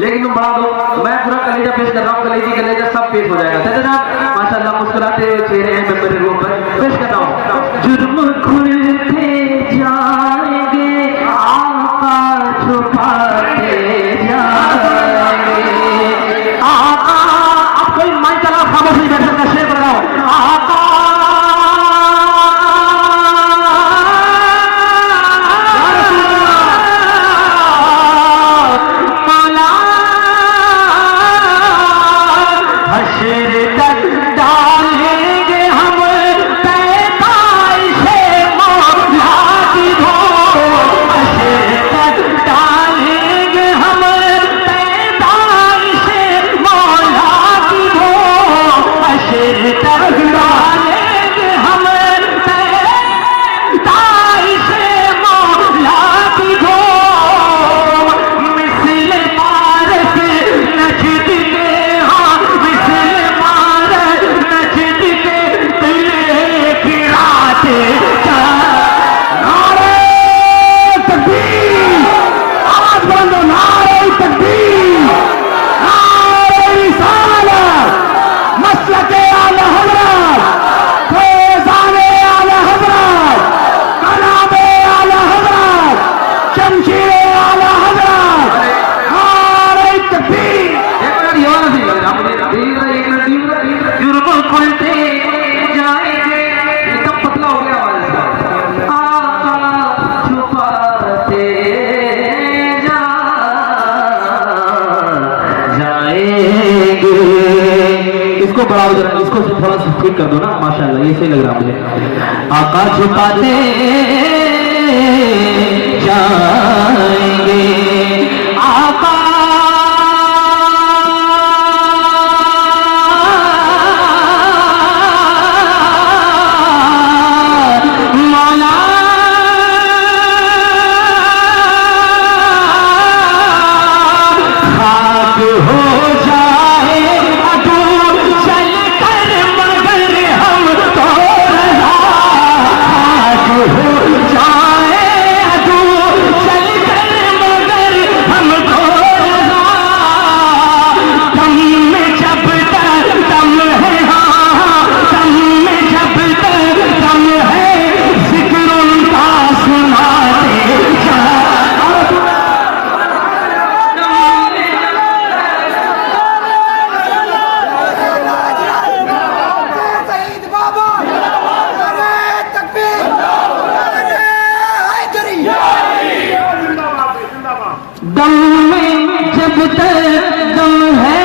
लेकिन तुम बढ़ा दो, मैं पूरा कलेजा पेश कर रहा हूँ, कलेजा सब पेश हो जाएगा। जनाब माशाल्लाह मुस्कुराते हुए चेहरे हैं मेरे रूम पर पेश कर रहा हूँ। जुर्म खुलते जाएंगे आका छुपाते जाएंगे, आका अब कोई माइक चला खामोश नहीं बैठ सकता, शेर कर रहा हूँ। आका बढ़ाओ जरा, इसको थोड़ा सा ठीक कर दो ना, माशाल्लाह ये सही लग रहा मुझे। आका छुपाते जाएंगे आका मौला खाक हो जाए अदू चल कर मगर हम तो रहा, खाक हो जाए अदू चल कर मगर हम तो रहा, दम में जब तक दम है, हाँ दम में जब तक दम है, जिक्र उनका सुनाते जा। दम में जब तक दम है,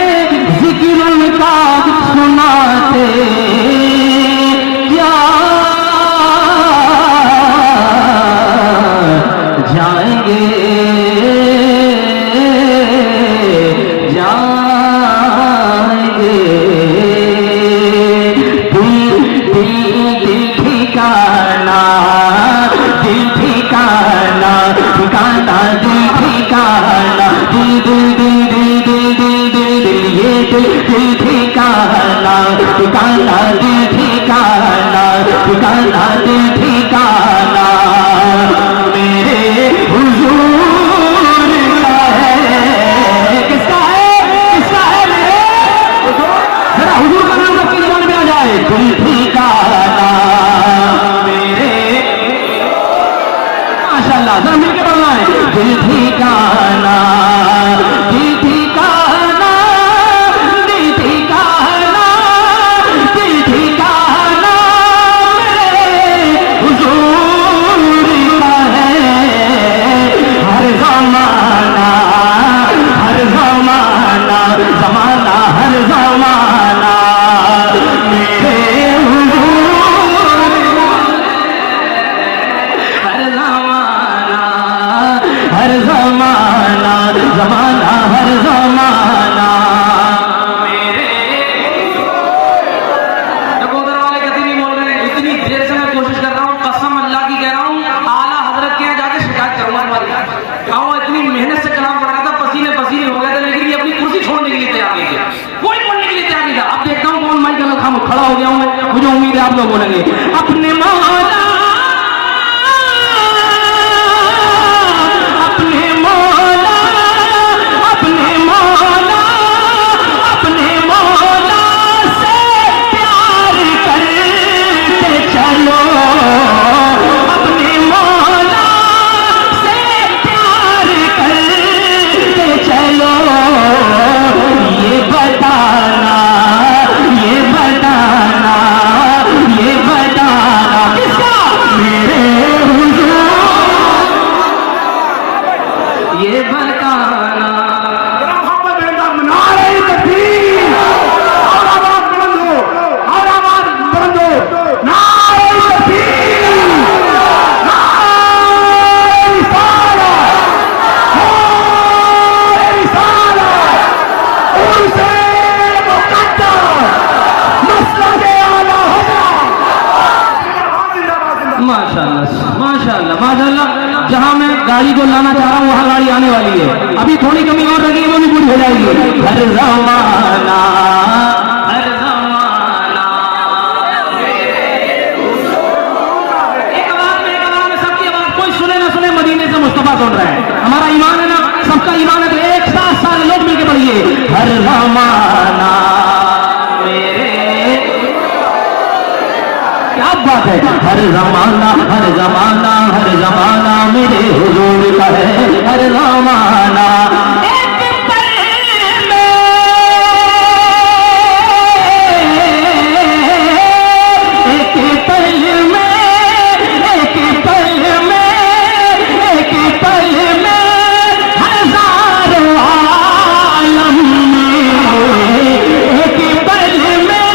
जिक्र उनका सुनाते क्या जाएंगे जाएंगे। दिल ठिकाना, दिल ठिकाना ठिकाना, दिल ठिकाना, दिल दिल दिल दिल दिल दिल दिल दिल, ये दिल दिल ठिकाना ठिकाना, दिल ठिकाना ठिकाना, दिल ठिकाना मेरे हुजूर का है। किसका है? किसका है? मेरे जरा हुजूर का नाम सबकी जुबान में आ जाए। दिल ठिकाना मेरे, माशाल्लाह जरा मिलके बोलना है। दिल ठिकाना, दिल ठिकाना, दिल ठिकाना, दिल ठिकाना मेरे हुजूर का है। हर जमाना, हर जमाना, जमाना हर जमाना मेरे हुजूर, हर जमाना, हर जमाना, जमाना हर जमाना मेरे। नकोदर वाले कभी नहीं बोल रहे, इतनी देर से मैं कोशिश कर रहा हूँ, कसम अल्लाह की कह रहा हूँ, आला हजरत के यहाँ जाके शिकायत करूंगा तुम्हारी। आओ इतनी मेहनत से कलाम पढ़ा था, पसीने पसीने हो गए थे, लेकिन ये अपनी कुर्सी छोड़ने के लिए तैयार नहीं थे, कोई बोलने के लिए तैयार नहीं था। अब देखता हूँ कौन माइक का खाम खड़ा हो गया हूँ मैं, मुझे उम्मीद है आप लोग बोलेंगे अपने मौला, अपने मौला, अपने मौला, अपने मौला से प्यार करते चलो, अपने मौला से प्यार करते चलो। ये बताना, ये बताना, ये बताना किसका? मेरे हुजूर, ये बताना। नारे तकबीर, और आवाज बुलंद हो, और आवाज बुलंद हो। नारे तकबीर, नारे रिसालत, नारे रिसालत, उनसे मुक़द्दस मसलक आला हज़रत। माशाल्लाह माशाल्लाह माशाल्लाह। जहां मैं गाड़ी को लाना चाह रहा हूं वहां गाड़ी आने वाली है, अभी थोड़ी कमी और रही, वो भी पूरी हो जाएगी। हर जमाना, हर जमाना एक आवाज में सबकी आवाज, कोई सुने ना सुने, मदीने से मुस्तफा सुन रहे हैं। हमारा ईमान है ना, सबका ईमान है, तो एक साथ सारे लोग मिलकर पढ़िए। हर जमाना मेरे, क्या बात है। हर जमाना, हर जमाना, हर जमाना मेरे हुजूर का है। हर जमाना एक पल में, एक पल में, एक पल में, एक पल में हजारों आलम में, एक पल में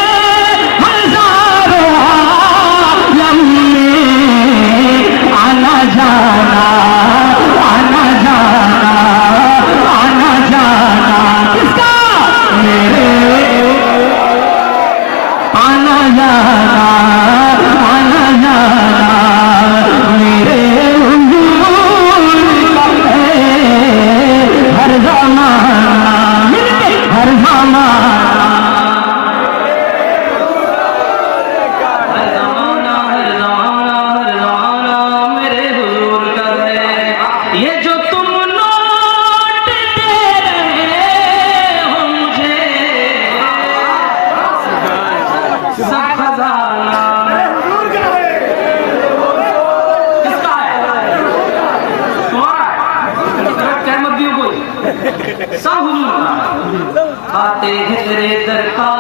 हुजूर का। आते हैं तेरे दर का,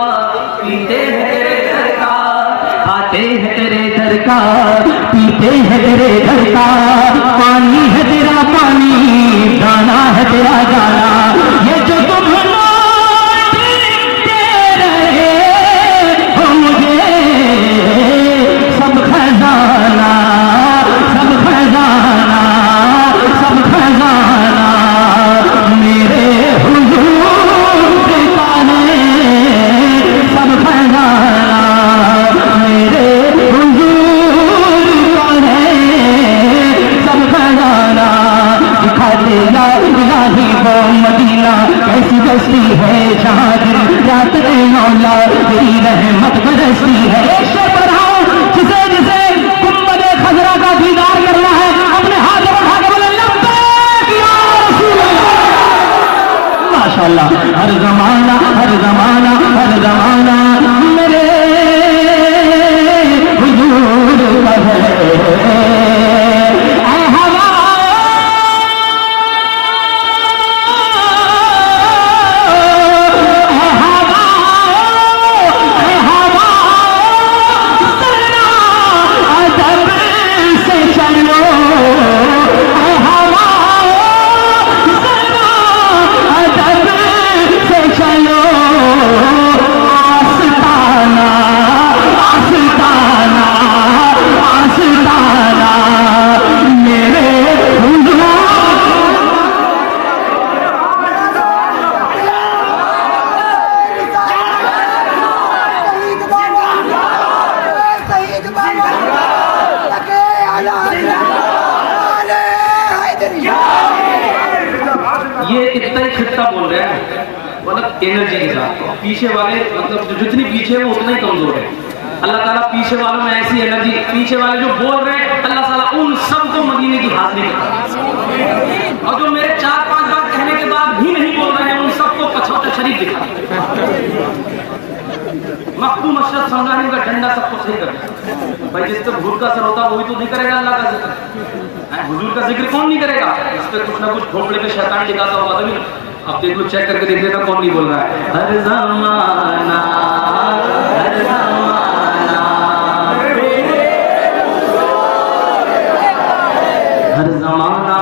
पीते हैं तेरे दर का, आते हैं तेरे दर का, पीते हैं तेरे दर का, पानी है तेरा पानी, गाना है तेरा गाना, ये जो तुम लौटते रहे हो मुझे सब खजाना, सब खजाना, सब खजाना मेरे हुजूर का है, सब खजाना मेरे हुजूर का है, सब खजाना दिखा दे या इलाही वो मदीना, कैसी बस्ती है जहाँ दिन रात रे मौला तेरी रहमत बरसती है। शेर बढ़ाओ जिसे जिसे गुंबद खजरा का दीदार करना है अपने हाथ उठा के बोले लब्बैक या रसूल अल्लाह। माशाअल्लाह हर जमाना हर जमाना हर जमाना मेरे हुजूर का है। ऐ हवा ये इतना ही खिट्टा बोल रहे हैं, मतलब एनर्जी के साथ। पीछे वाले मतलब जो जितनी पीछे है वो उतना ही कमजोर है। अल्लाह ताला पीछे वालों में ऐसी एनर्जी, पीछे वाले जो बोल रहे हैं अल्लाह ताला उन सबको मदीने की हाजिरी करता है, और जो मेरे 4-5 बार कहने के बाद भी नहीं बोल रहे हैं उन सबको पछौतर शरीफ दिखा मखदूम अशरफ संगानी का डंडा सबको सही कर भाई। जिससे भूल का सर होता वही तो नहीं करेगा अल्लाह का जिक्र, हुजूर का जिक्र कौन नहीं करेगा? इस पे कुछ ना कुछ ठोकले पे शैतान लिखाता होगा तभी। अब देख लो, चेक करके देख लेना कौन नहीं बोल रहा है। हर जमाना हर जमाना हर जमाना।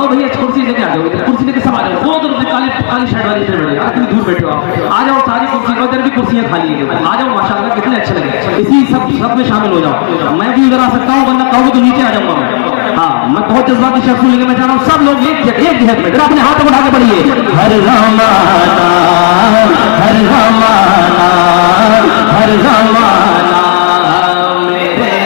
ओ भैया कुर्सी लेके आ जाओ, कुर्सी लेके सब आ जाओ। वो तो काली काली शर्ट वाली इधर बैठे, यार दूर बैठे हो आ जाओ। सारी कुर्सी उधर भी कुर्सियां खाली है, आ जाओ। माशाल्लाह कितने अच्छे लगे, इसी सब में शामिल हो जाओ। मैं भी उधर आ सकता हूँ, वरना कहोगे तो नीचे आ जाऊंगा मैं। हाँ, मैं बहुत जज्बाती शख्स लेके मैं चाह रहा हूँ सब लोग एक जहत में अपने हाथ उठा के पढ़िए। हर जमाना हर जमाना हर जमाना मेरे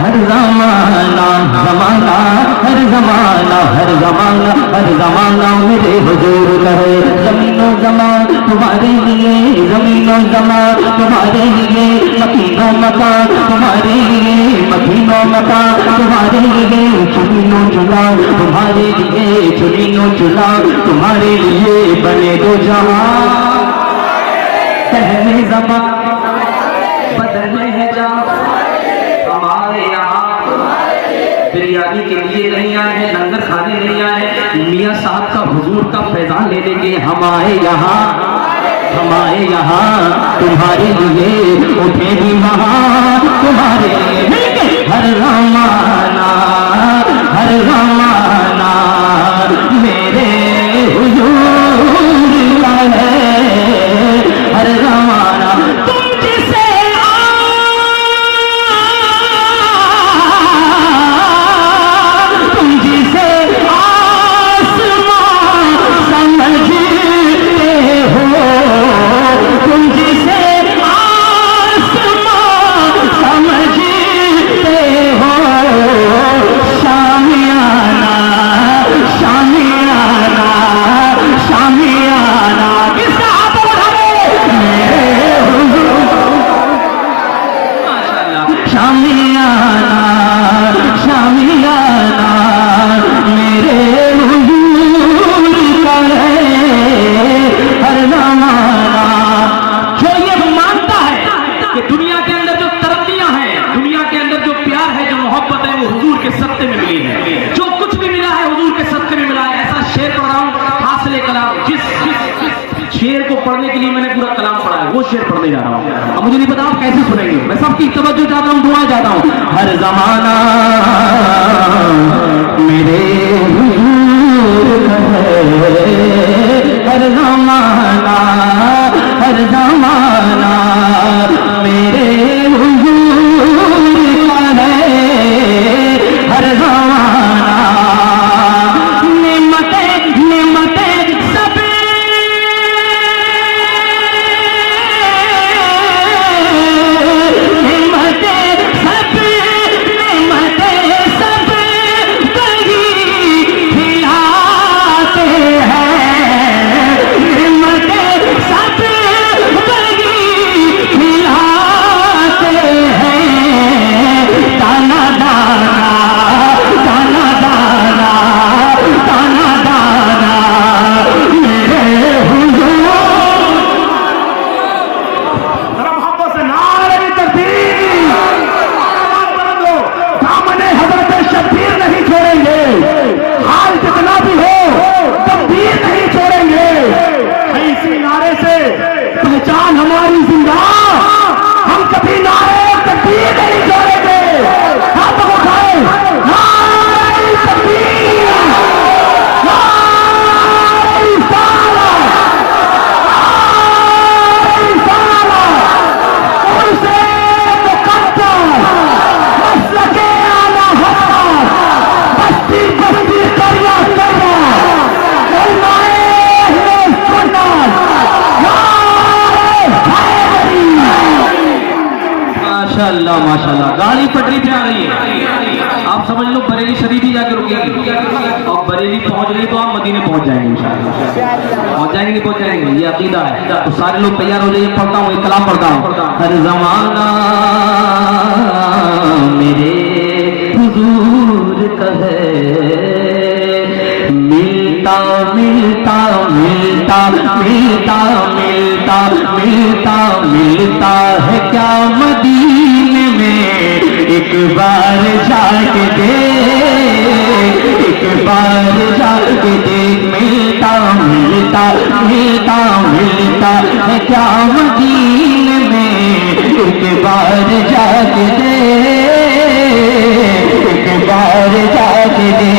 हर जमाना जमाना हर जमाना हर जमाना हर जमाना मेरे हुजूर का है। जमीनो जमान तुम्हारे लिए, जमीनो जमान तुम्हारे लिए, मकीनो मकान तुम्हारे लिए, मकीनो मकान तुम्हारे लिए, चुनीनो चुला तुम्हारे लिए, चुनीनो चुला तुम्हारे लिए, बने दो जहां पहले जबान बदलने हैं जहां। हमारे यहाँ बिरयानी के लिए नहीं आए हैं, लंगर खाने नहीं आए हैं, मियाँ साहब का हुजूर का फैजान लेने के हमारे यहाँ तुम्हारे लिए उठे भी वहाँ तुम्हारे लिए। हर जमाना मेरे हुजूर का है। हर जमाना तुम जिसे पढ़ने के लिए मैंने पूरा कलाम पढ़ा है, वो शेर पढ़ने जा रहा हूँ। अब मुझे नहीं पता आप कैसे सुनेंगे, मैं सबकी तवज्जो चाहता हूँ, दुआ चाहता हूँ। हर जमाना मेरे हुजूर है, हर जमाना मेरे हुजूर का है, हर जमाना नेमतें सब पहचान हमारी जिंदा, हम कभी नारे तकबीर नहीं छोड़ेंगे। हाथों को उठाए, नारे तकबीर, नारे रिसालत, नारे रिसालत, उनसे मुकद्दस मसलके आला हज़रत, बस्ती बस्ती करवा करवा उलमाए अहले सुन्नत। माशाअल्लाह माशाअल्लाह, गाड़ी पटरी पे आ गई है। आप समझ लो बरेली शरीफ ही जाके रुकेगी, और बरेली पहुंच गई तो आप मदीने पहुंच जाएंगे इंशाअल्लाह। पहुंच जाएंगे नहीं पहुंच जाएंगे, ये अकीदा है। तो सारे लोग तैयार हो जाइए, पढ़ता हूँ एक कलाम पढ़ता हूँ। हर जमाना मेरे हुजूर का है, मिलता मिलता मिलता मिलता मिलता मिलता मिलता है क्या मदीने में, एक बार जाके दे, एक बार जाके दे। मिलता मिलता मिलता मिलता है क्या मदीने में, एक बार जाके दे, एक बार जाके दे।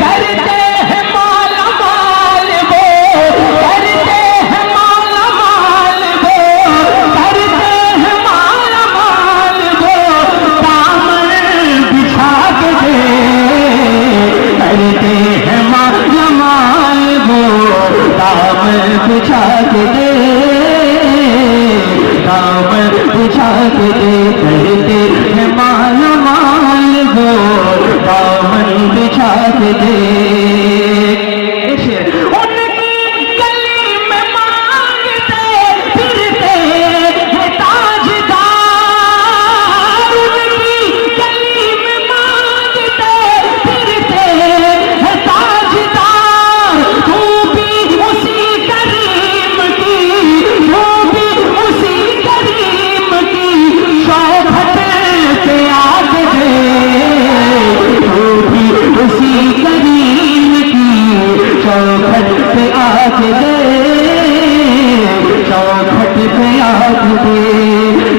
करते हैं माला माल वो, करते हैं माला माल वो, करते हैं माला माल वो, दामन बिछा के दे, करते हैं माला माल वो, दामन बिछा के दे, दामन बिछा के दे। करते हैं माला माल वो, दामन बिछा के दे।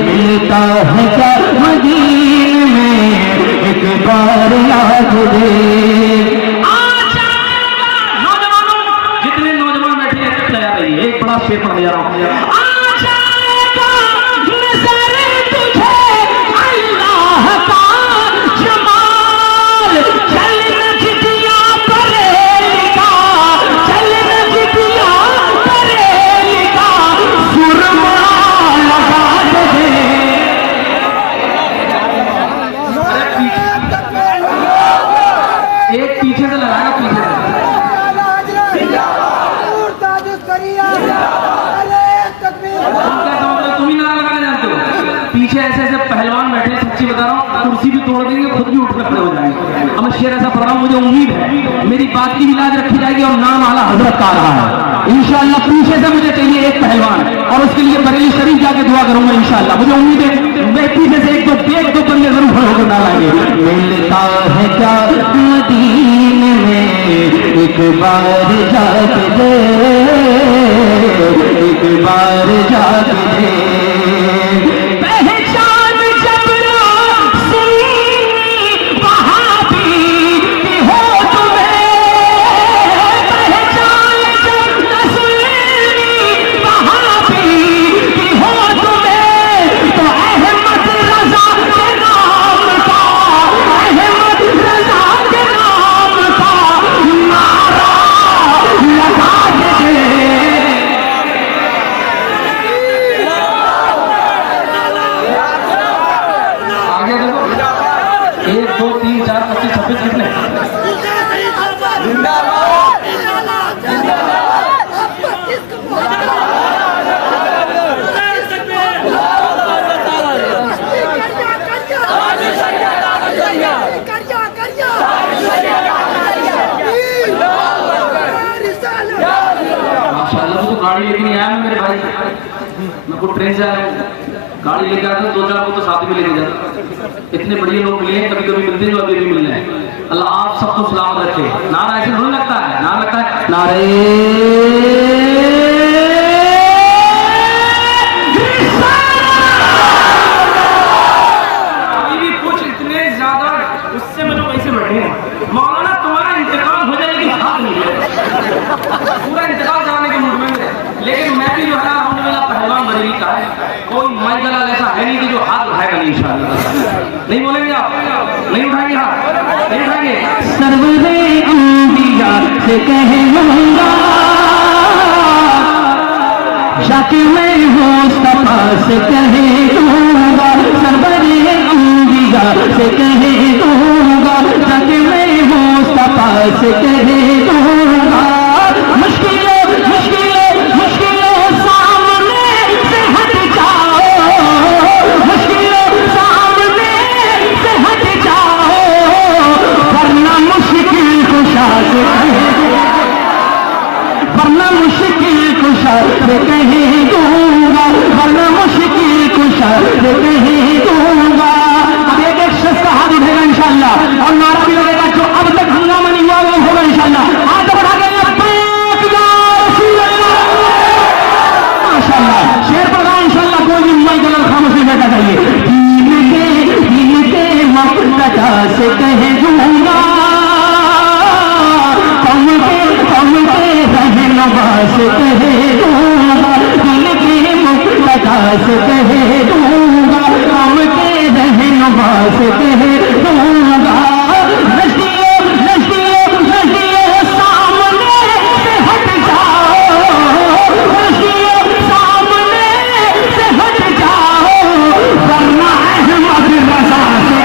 मिलता है क्या मदीने में, एक बार याद दे। जितने नौजवान बैठे हैं तैयार रहिए, एक बड़ा शेर पढ़ने जा रहा हूँ। एक पीछे से लगाना, पीछे तुम ही नारा लगाना जानते हो। पीछे ऐसे ऐसे पहलवान बैठे, सच्ची बता रहा हूँ, कुर्सी भी तोड़ देंगे, खुद भी उठकर खड़े हो जाएंगे। अब मैं शेर ऐसा पढ़ रहा हूँ, मुझे उम्मीद है मेरी बात की भी लाज रखी जाएगी और नाम आला हजरत का आ रहा है इंशाअल्लाह। पीछे से मुझे चाहिए एक पहलवान, और उसके लिए बरेली शरीफ जाके दुआ करूंगा इंशाअल्लाह। मुझे उम्मीद है मैं पीछे से एक दो बंदे जरूर खड़े होकर डालेंगे। मिलता है क्या मदीने में, एक एक बार जाके दे, एक बार जाके दे। पहचान जब ना सुनी वहाँ भी हो तुम्हें, पहचान जब ना सुनी वहाँ भी हो तुम्हें, तो अहमद रजा के नाम का, अहमद रजा के नाम का नारा लगा के दे। आगे देखो 1 2 3 4 25 26 कितने? माशाल्लाह वो तो गाड़ी लेके नहीं आया मैं मेरे भाई, मैं को ट्रेन से आया हूँ, गाड़ी लेके आता 2-4 को तो साथ में लेके जाता। इतने बढ़िया लोग मिले हैं, कभी कभी मिलते हैं जो अभी भी मिलने हैं। अल्लाह आप सबको सलामत रखे। नारा ऐसे नहीं लगता है, नारा लगता है नारे अभी भी कुछ इतने ज्यादा उससे में लोग ऐसे बैठे हैं, मौलाना तुम्हारा इंतकाल हो जाए लेकिन हाथ नहीं है, पूरा इंतकाल कराने के मूड में है। लेकिन मैं भी जो है अल्हम्दुलिल्लाह पहलवान बरेली का है, कोई माई जलाल ऐसा है नहीं कि जो हाथ उठाएगा नहीं इंशाअल्लाह। नहीं बोलेंगे आप? नहीं उठाएंगे हाथ? नहीं उठाएंगे? सर्वरे अंबिया से कहूंगा जाके मैं मुस्तफा से कह दूंगा, सर्वरे अंबिया से कह दूंगा जाके मैं मुस्तफा से कह दूंगा। मुश्किलों मुश्किलों मुश्किलों सामने से हट जाओ, मुश्किलों सामने से हट जाओ, वरना मुश्किल कुशा से वरना मुश्किल कुशा से कह दूंगा, वरना मुश्किल कुशा से कह दूंगा। अब एक एक शख्स का हाथ उठेगा इंशाअल्लाह और नारा भी लगेगा, जो अब तक हंगामा नहीं हुआ वो होगा इंशाअल्लाह। हाथ बढ़ा के माशाअल्लाह शेर पढ़ा इंशाअल्लाह, कोई भी माई गलत खामोशी बैठा चाहिए। दीन के मक्तदा से कह दूंगा, कम के रहनुमा से कह दूंगा, दीन के मक्तदा से कह दूंगा, कम के रहनुमा से कह दूंगा। नजदियों नजदियों नजदियों सामने से हट जाओ, नजदियों सामने से हट जाओ, वरना अहमद रजा से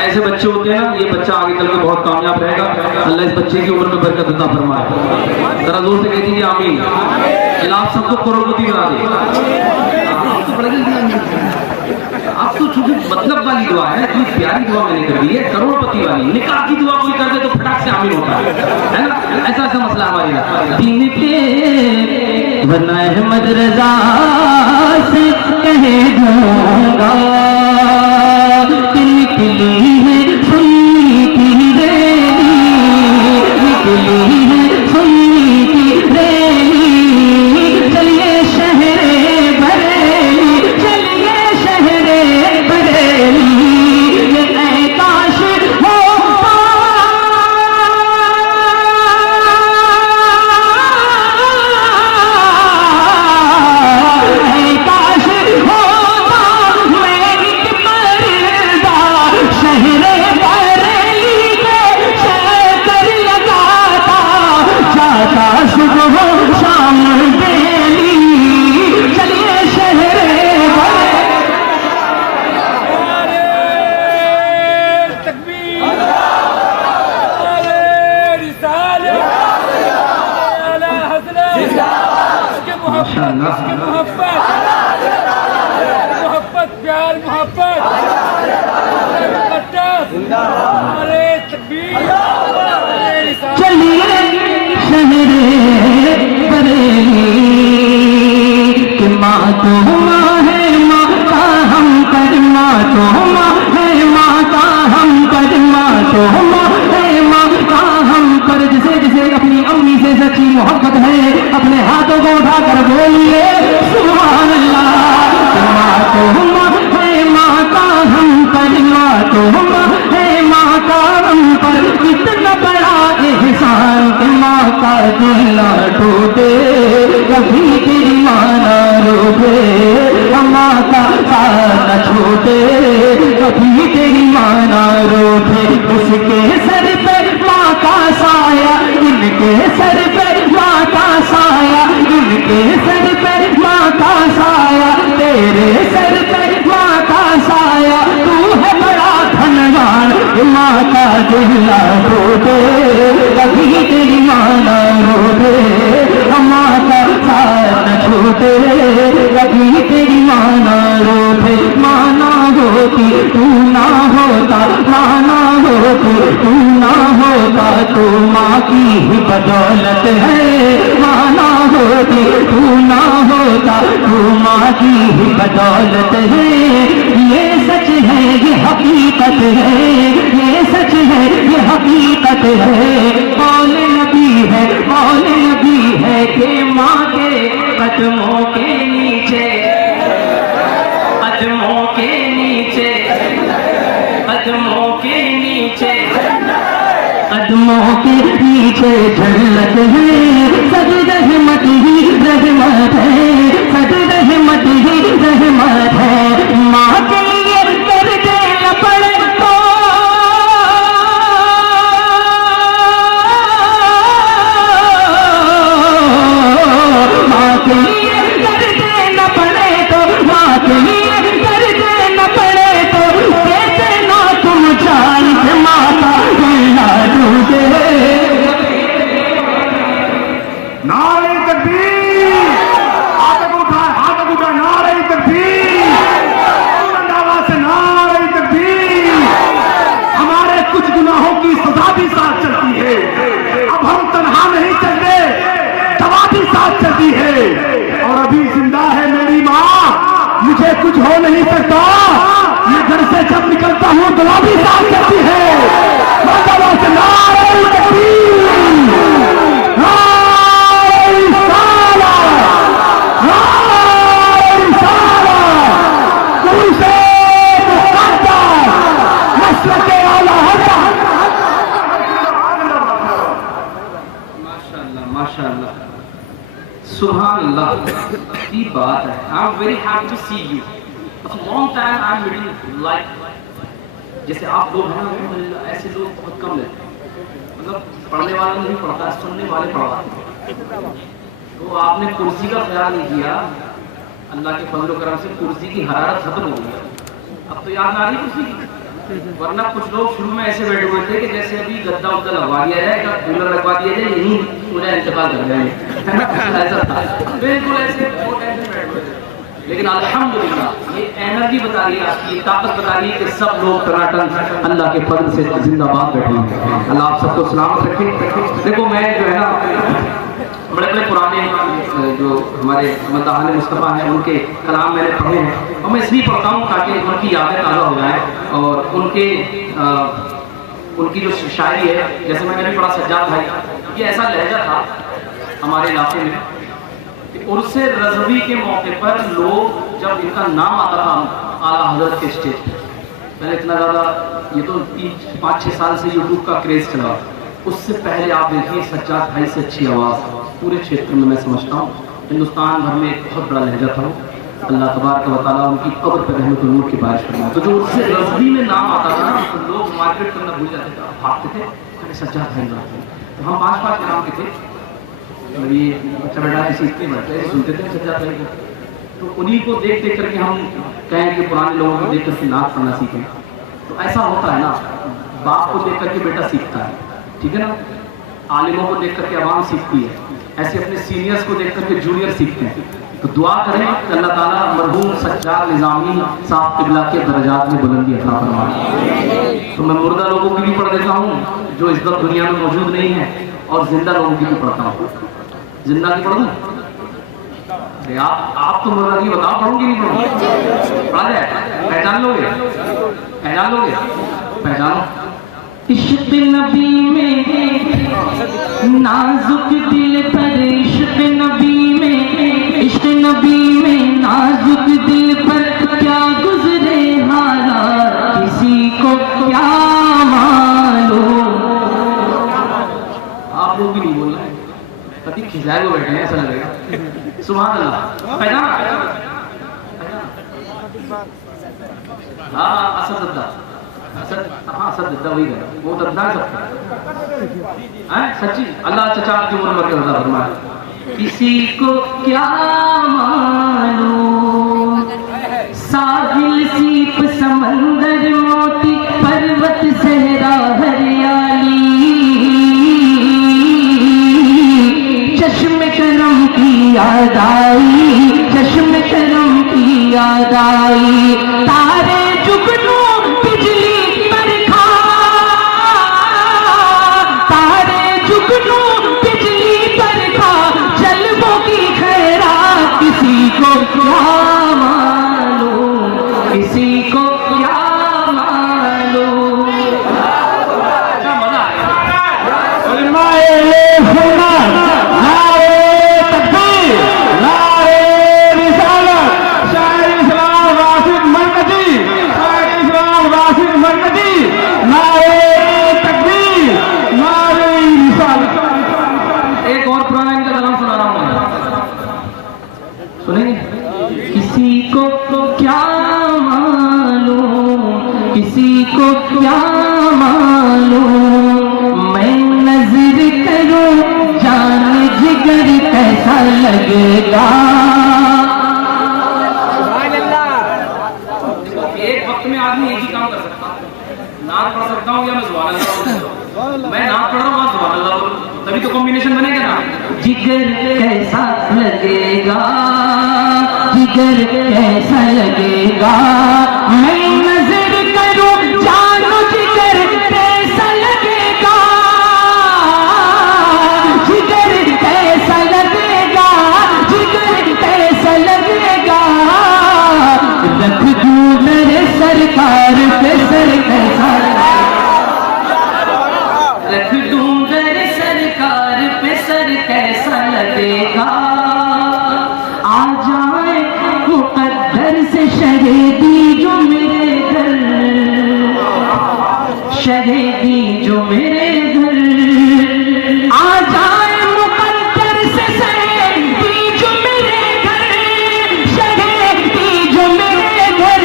ऐसे बच्चे होते हैं ना, ये बच्चा आगे चल के बहुत कामयाब रहेगा। अल्लाह इस बच्चे की उम्र में बरकत अता फरमाए। जरा जोर से कह दीजिए आमीन। अल्लाह आप सबको करोड़पति बना दे। आप तो छोटी मतलब वाली दुआ है, इतनी प्यारी दुआ मैंने कर दी है, करोड़पति वाली। निकाह की दुआ कोई कर दे तो फटाक से आमीन होता है ना। ऐसा ऐसा मसला हमारे यहाँ दीन के वरना अहमद रजा से कह दूंगा, निकली है सुन्नी की रैली, निकली है सुन्नी की रैली, चलिए शहरे बरेली, चलिए शहरे बरेली, ये काश हो काश तू ना होता तो माँ की ही बदौलत है, माँ ना होती तू ना होता तो माँ की ही बदौलत है। ये सच है ये हकीकत है, ये सच है ये हकीकत है। कौन नबी है कौन नबी है कि माँ के कदमों के नीचे, कदमों के नीचे, कदमों के नीचे, कदमों के पीछे जन्नत है। सद रहमत ही रहमत है, सद रहमत ही रहमत है। माँ के लिए कर देना पड़े तो माँ के लिए कर देना पड़े तो, माँ के लिए कर देना पड़े तो दे देना तुम जान से माता गला डूबे। नारे तकबीर, हाथ उठा नारे तकबीर, बुलंद आवाज से नारे तकबीर। हमारे कुछ गुनाहों की सजा भी साथ चलती है, अब हम तन्हा नहीं चलते, दवा भी साथ चलती है। और अभी जिंदा है मेरी माँ, मुझे कुछ हो नहीं सकता, मैं घर से जब निकलता हूँ दवा भी साथ चलती है। बुलंद आवाज से नारे तकबीर, माशाअल्लाह, सुभान अल्लाह की बात है। I am very happy to see you. After a long time I am meeting like जैसे आप लोग हैं ना, ऐसे लोग बहुत कम रहते हैं। मतलब पढ़ने वाला नहीं पढ़ता, सुनने वाले पढ़वाते हैं। तो आपने कुर्सी का ख्याल नहीं किया, अल्लाह के फजल करम से कुर्सी की हरारत खत्म हो गई। अब तो याद आ रही कुर्सी की, वरना कुछ लोग शुरू में ऐसे बैठे हुए थे कि जैसे अभी गद्दा उद्दा लगवा दिया जाए, कूलर लगवा दिया जाए, यही पूरा इंतकाल कर जाए। ऐसा था, बिल्कुल ऐसे बैठे हुए थे। लेकिन अल्हम्दुलिल्लाह ये एनर्जी बता रही है, आपकी ये ताकत बता रही है कि सब लोग टनाटन अल्लाह के फजल से जिंदाबाद बैठे हैं। अल्लाह आप सबको सलामत रखे। देखो मैं जो है ना, बड़े बड़े पुराने जो हमारे मदाहन मुस्तफ़ा हैं उनके कलाम मैंने पढ़े हैं, और मैं इसलिए पढ़ता हूँ ताकि उनकी यादें ताज़ा हो जाएँ। और उनकी जो शायरी है, जैसे मैंने भी पढ़ा सज्जाद भाई, ये ऐसा लहजा था हमारे इलाके में कि उर्से रज़वी के मौके पर लोग जब इनका नाम आता था आला हज़रत के स्टेज पर, पहले इतना ज़्यादा, ये तो 5-6 साल से यूट्यूब का क्रेज़ चला, उससे पहले आप देखिए सज्जाद भाई से अच्छी आवाज़ पूरे क्षेत्र में मैं समझता हूँ हिंदुस्तान भर में एक बहुत बड़ा लहजा था। अल्लाह तबारक व तआला उनकी कब्र पर रहमत व नूर की बारिश फरमाए। तो जो उससे रज़वी में नाम आता था ना, तो लोग मार्केट करना भूल जाते थे, भागते थे, अरे सज्जाद भाई नाम थे। तो हम 5-5 नाम के थे, और ये बच्चा बेटा ऐसे इतने बढ़ते सुनते थे सज्जाद भाई को। तो उन्हीं को देख देख करके हम कहें कि पुराने लोगों को देख करके नाच पढ़ना सीखें। तो ऐसा होता है ना, बाप को देख करके बेटा सीखता है, ठीक है ना, आलिमों को देख करके आवाम सीखती है, ऐसे अपने सीनियर्स को देख करके जूनियर सीखते हैं। तो दुआ करें कि अल्लाह ताला मरहूम सज्जाद निज़ामी साहब क़िबला के दर्जात में बुलंदी अता फरमाए। तो मैं मुर्दा लोगों की भी पढ़ देता हूँ जो इस वक्त दुनिया में मौजूद नहीं है, और जिंदा लोगों की भी पढ़ता हूँ। जिंदा की पढ़ दूँ? अरे आप तो मुर्दा की बताओ, पढ़ूंगी नहीं पढ़ूंगी? पढ़ा जाए, पहचान लोगे? पहचान लोगे? पहचानो। इश्क़ नबी में नाजुक दिल पर, इश्क़ नबी में, इश्क़ नबी में नाजुक दिल पर क्या गुजरे हालात किसी को क्या मालूम। आप लोग भी नहीं बोल रहे, पति खिजाए हुए बैठे हैं, ऐसा लगेगा। सुभान अल्लाह। पहचाना? हाँ, असद दद्दा, असद, हाँ असद दद्दा वही है, वो दद्दा है सबका, हैं सच्ची। अल्लाह चचा आपकी उम्र में क्या फरमाए। किसी को क्या मालूम, साहिल सीप समंदर मोती पर्वत सहरा हरियाली, चश्मे करम की याद आई, चश्मे करम की याद आई, तारे जुगनू बिजली बरखा, किसी को क्या मालूम। अच्छा मजा एक और पुराना इनका कलाम सुना रहा हूं मैं, सुनेंगे। किसी को क्या मालूम, किसी को क्या मालूम, मैं नजर करूं जान जिगर कैसा लगेगा। एक वक्त में आदमी एक ही काम कर सकता है, नाम पढ़ सकता हूँ या मैं सुभान अल्लाह, मैं नाम पढ़ रहा हूँ सुभान अल्लाह, तभी तो कॉम्बिनेशन बनेगा ना। जिगर कैसा लगेगा, जिगर कैसा लगेगा, मैं नजर करूं जानो जिगर कैसा लगेगा, जिगर कैसा लगेगा, जिगर कैसा लगेगा, रख दूं मेरे सरकार पे सर कैसा लगेगा, रख दूं मेरे सरकार पे सर कैसा लगेगा। आ जाए मुकद्दर से शहीदी जो मेरे घर, शहीदी जो मेरे घर, आ जाए मुकद्दर से शहीदी जो मेरे घर, शहीदी जो मेरे घर,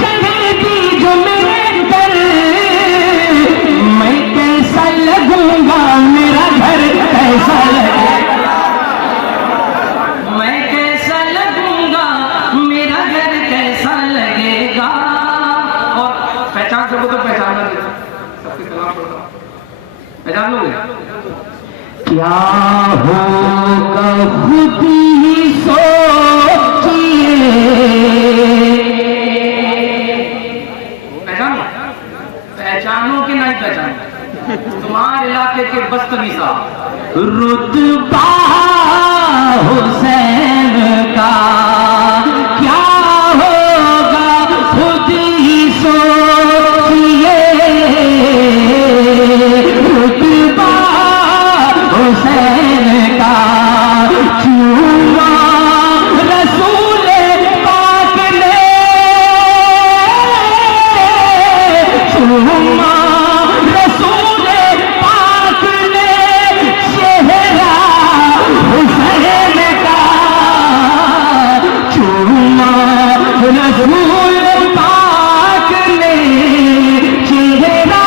शहीदी जो मेरे घर, मैं कैसा लगूंगा, मेरा घर कैसा लगेगा, मैं कैसा लगूंगा, मेरा घर कैसा लगेगा। और पहचान सबको तो पहचानना नहीं, सबके कलाम पढ़ता हूं, पहचान लोगे क्या होगा खुद ही सोचिए। पहचानो, पहचानो कि नहीं पहचानो, तुम्हारे इलाके के बस्तमी साहब रुतबा हुसैन का क्या होगा खुद ही सोचिए। रुतबा हुसैन का चूमा रसूल पाक ने, चूमा रसूल पाक ने, चेहरा हुसैन का, चूमा रसूल पाक ने, चेहरा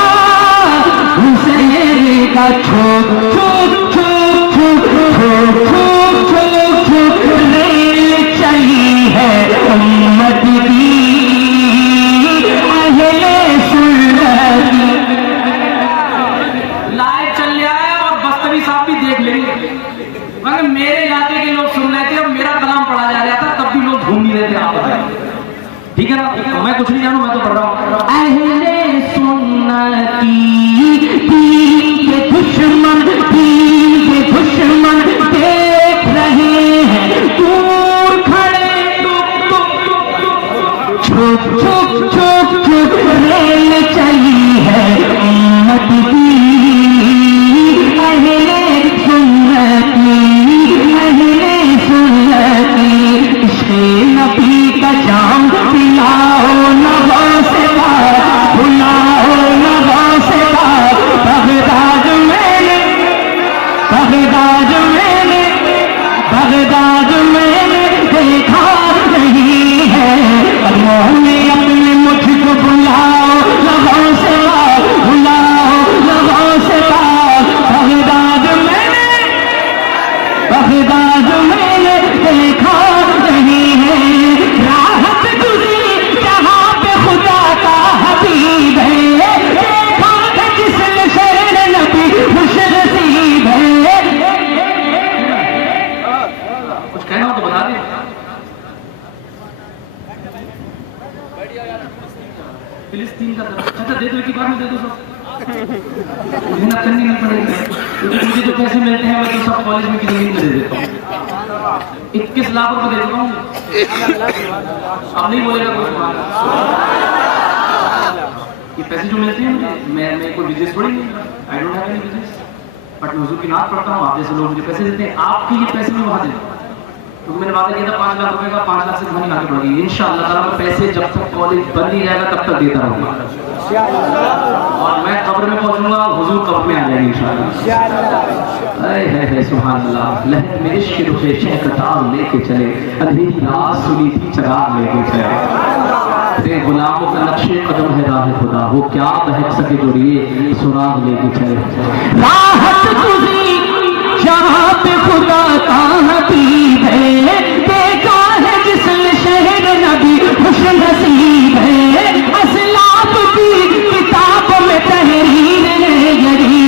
हुसैन का, छुप छुप छुप छुप छुप छुप छुप रेल चली है उम्मत की, अहले सुन्नत की। लाइव चल रहा है और बस्तवी साहब भी देख लेंगे, मगर मेरे इलाके के लोग सुन रहे थे और मेरा कलाम पढ़ा जा रहा था, तब भी लोग घूम नहीं रहे थे। आप बताइए ठीक है ना, मैं कुछ नहीं जानू, मैं तो पढ़ रहा हूँ। अहले सुन्नती दीन के दुश्मन, दीन के दुश्मन देख रहे हैं दूर खड़े, छुप छुप छुप छुप रेल चली है उम्मत की, अहले सुन्नती, अहले सुन्नती, इश्क़े नबी का जाम पिलाओ नवा से बात, बुलाओ नवा से बात। बगदाद मैंने, बगदाद मैंने, बगदाद मैंने देखा नहीं है, कदमों में अपने मुझको बुलाओ नवा से बात, बुलाओ नवा से बात। बगदाद मैंने, बगदाद मैंने देखा नहीं है, राहत गुज़री जहाँ पे खुदा का हबीब है, देखा है जिसने शरण नबी खुश नसीब है। कुछ कहना हो तो बता दे। फिलिस्तीन का अच्छा दे दो, एक ही बार में दे दो सब, मेहनत करनी नहीं पड़ेगी, क्योंकि मुझे जो पैसे मिलते हैं मैं तो सब कॉलेज में की जमीन में दे देता हूँ। 21 लाख रुपए दे चुका हूँ। अब नहीं बोलेगा कुछ। ये पैसे जो मिलते हैं मैं कोई बिजनेस थोड़ी नहीं, I don't have any business, but मैं हुजूर की नात पढ़ता हूँ। आप जैसे लोग मुझे पैसे देते हैं, आपके ये पैसे मैं वहाँ देता हूँ। तो मैंने वादा किया था 5 लाख रुपए का, 5 लाख से कहानी आगे बढ़ेगी इंशाअल्लाह ताला। मैं पैसे जब तक कॉलेज बंद नहीं जाएगा तब तक देता रहूँगा, और मैं कब्र में पहुँचूंगा, हुजूर कब्र में आ जाएंगे इंशाअल्लाह। है सुभान अल्लाह। लहर में इश्क रुखे शहकतार लेके चले, अंधेरी रात सुनी थी चराग लेके चले। तेरे गुलामों का नक्शे कदम है राह खुदा, वो क्या बहक सके जो ये सुराग लेके चले। राहत तुझी जहाँ पे खुदा का हबीब है, देखा है जिसने शहर नबी खुश नसीब है। असलाफ की किताब में तहरीर है यही,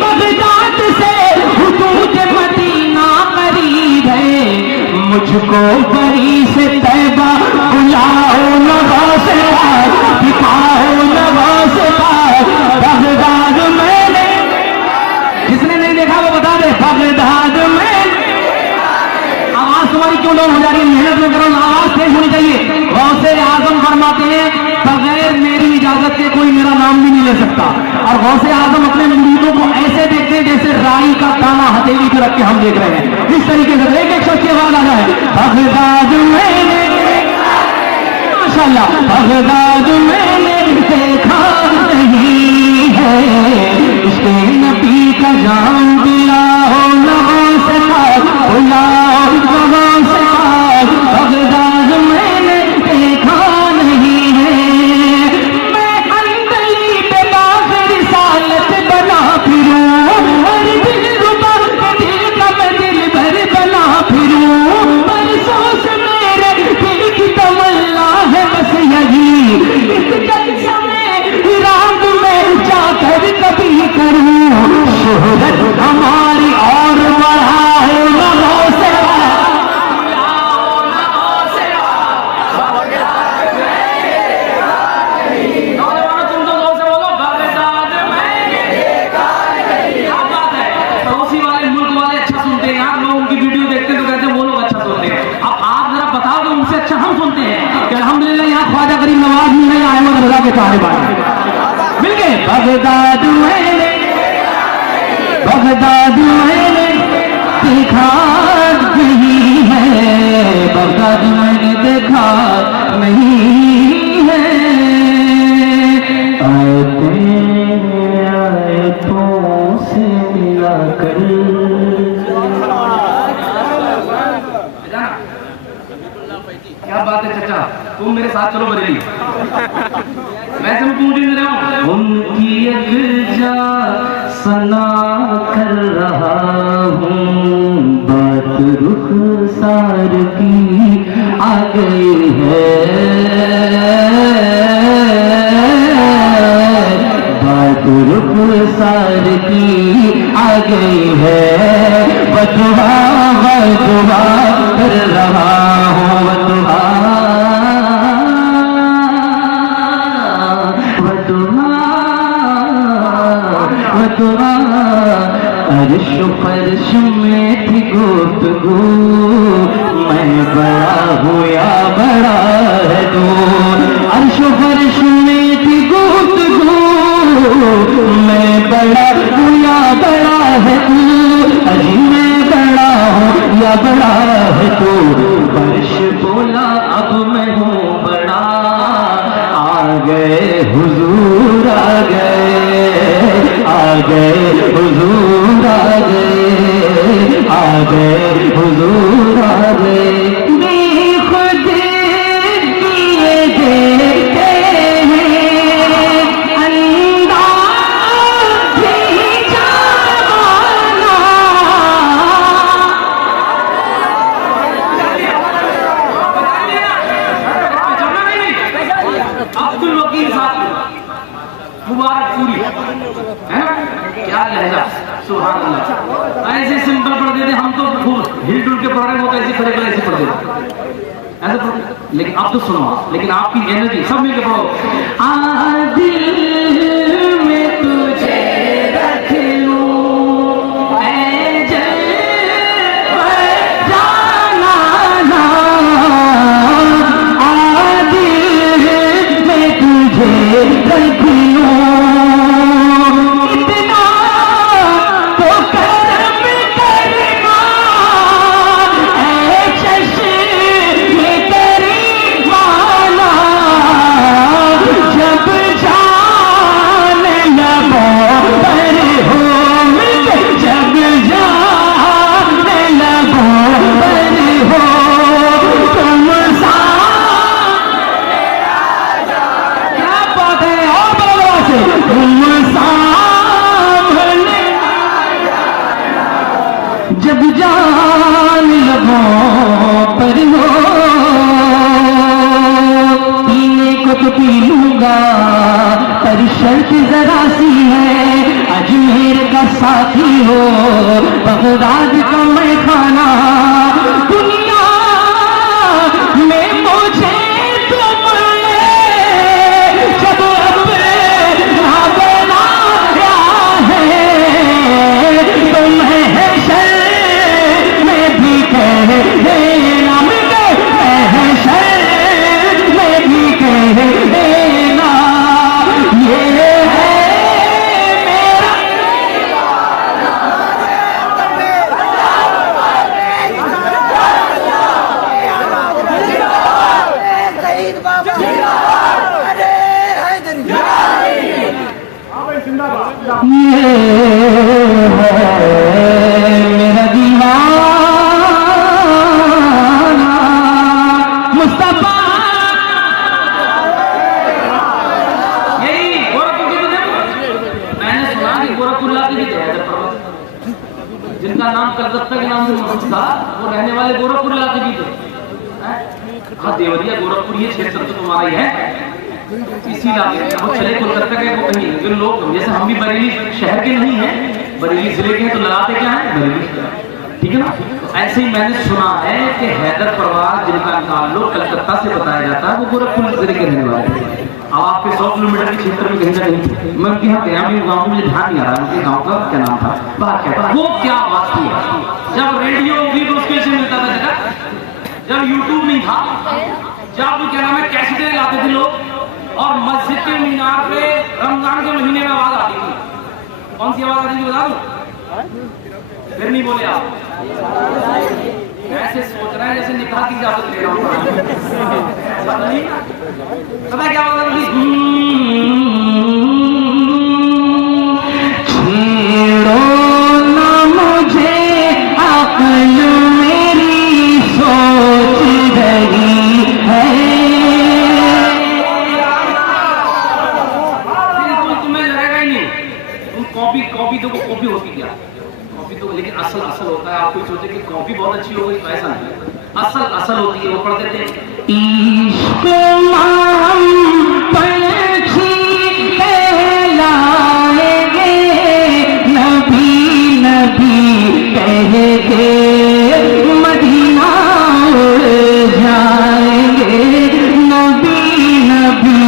बगदाद से हुदूद मदीना करीब है। मुझको बरी से तैबा बुलाओ नवा से दिखाओ नवा से बगदाद मैंने, जिसने नहीं देखा वो बता दे बगदाद में। आवाज तुम्हारी क्यों लो हो जा रही है? मेहनत में करो, आवाज तेज होनी चाहिए। गौसे आजम फरमाते हैं बगैर मेरी इजाजत के कोई मेरा नाम भी नहीं ले सकता। और गौसे आजम अपने मुरीदों को ऐसे देखते हैं जैसे राई का दाना हथेली पे रख के हम देख रहे हैं। इस तरीके से एक एक शख्स की आवाज आ जाए बगदाद मैंने, माशाल्लाह बगदाद मैंने देखा नहीं है। उसके नबी का जाम दिलाओ नवा से बुलाओ नवा से, बगदाद मैंने देखा नहीं है। मैं अंदली पे बाग रिसालत बना फिरूं, हर दिल रुबा दिल का मैं दिल भर बना फिरूं। बरसों से मेरे दिल की तमन्ना है बस यही, इस जलसा में रात में जाकर कभी करूं शोहरत हमारी और बढ़ाओ नमो से। नौजवानों तुम तो जोर से बोलो बगदाद में। क्या बात है, पड़ोसी वाले मुल्क वाले अच्छा सुनते हैं। आप लोग उनकी वीडियो देखते हैं तो कहते हैं वो लोग अच्छा सुनते हैं। अब आप जरा बताओ कि उनसे अच्छा हम सुनते हैं कि अल्हम्दुलिल्लाह यहाँ ख्वाजा करीम नवाज नहीं अहमद रजा के चाहने वाले मिल गए। बगदाद मैंने, बगदाद मैंने देखा नहीं है, बगदाद मैंने देखा नहीं है। आयतों से मिला कर क्या बात है चचा, तुम मेरे साथ चलो बरेली। मैं तुम पूछ नहीं रहा हूँ, उनकी अगजा सना कर रहा हूँ, बात रुखसार की आ गई है, बात रुखसार की आ गई है। बदुआ बदुआ कर रहा हूँ, बदुआ बदुआ। अर्श फर्श में थी गुफ्तगू, मैं बड़ा हूँ या बड़ा है तू। अर्श फर्श में थी गुफ्तगू, मैं बड़ा हूँ या बड़ा है तू। अजी मैं बड़ा हूँ या बड़ा है तू। फर्श बोला अब मैं हूँ बड़ा, आ गए हुजूर आ गए, आ गए हुजूर आ गए, आ गए हुजूर आ गए। खुद किए देते हैं अंदाज़ भी जाना। अब्दुल वकील साहब मुबारकपुरी है ना, क्या लहजा, सुभान अल्लाह। ऐसे सिंपल पढ़ देते हम तो, खूब हिल डुल के प्रोग्राम होता है ऐसे खड़े खड़े ऐसे पढ़ देते ऐसे पढ़। लेकिन आप तो सुनो, लेकिन आपकी एनर्जी सब मिलकर पढ़ो। दिल में तुझे रख लूं, ऐ जलवा जान एक पी लूंगा, पर शर्त जरा सी है, अजमेर का साथी हो, बगदाद का मैं खाना। दुनिया में मुझे तुमने जब अपना बनाया है, तो महशर में भी कह देना, महशर में भी कह देना, ये है ये है मेरा दीवाना मुस्तफा। यही गोरखपुर की मैंने सुना कि गोरखपुर इलाके की हैदर पर्वत, जिनका नाम कलकत्ता के नाम से मशहूर था, वो रहने वाले गोरखपुर इलाके की थे। हाँ, देवरिया गोरखपुर ये क्षेत्र तो तुम्हारा ही है, इसी इलाके में। वो चले कोलकाता के वो कहीं, जो लोग जैसे हम भी बरेली शहर के नहीं हैं, बरेली जिले के हैं, तो लगाते क्या है बरेली, ठीक है ना। ऐसे ही मैंने सुना है कि हैदर परवार जिनका ताल्लुक कलकत्ता से बताया जाता है, वो गोरखपुर जिले के रहने वाले थे। अब आपके 100 किलोमीटर के क्षेत्र में कहीं ना कहीं मैं उनके यहाँ गया भी, गाँव में मुझे ध्यान नहीं आ रहा उनके गाँव का क्या नाम था, बात क्या था, वो क्या बात थी। जब रेडियो होगी तो उसके से मिलता था जगह, जब यूट्यूब नहीं था, जब क्या नाम है कैसेटें लाते थे लोग, और मस्जिद के मीनार पे रमजान के महीने में आवाज आती थी। कौन सी आवाज आती थी बता दो, फिर नहीं बोले आप। ऐसे सोच रहे हैं जैसे निकाह की इजाजत ले रहा हूँ। पता क्या आवाज आती थी? छेड़ो ना मुझे, अक्ल मेरी सोच रही है। तुम्हें लगेगा ही नहीं, तुम कॉपी तो कॉपी होती क्या, कॉपी तो, लेकिन असल होता है। आप कोई सोचे कि कॉपी बहुत अच्छी हो गई, तो ऐसा नहीं, असल होती है। वो पढ़ देते हैं इश्क माम पंछी कहलाएंगे, नबी नबी कह के मदीना उड़ जाएंगे, नबी नबी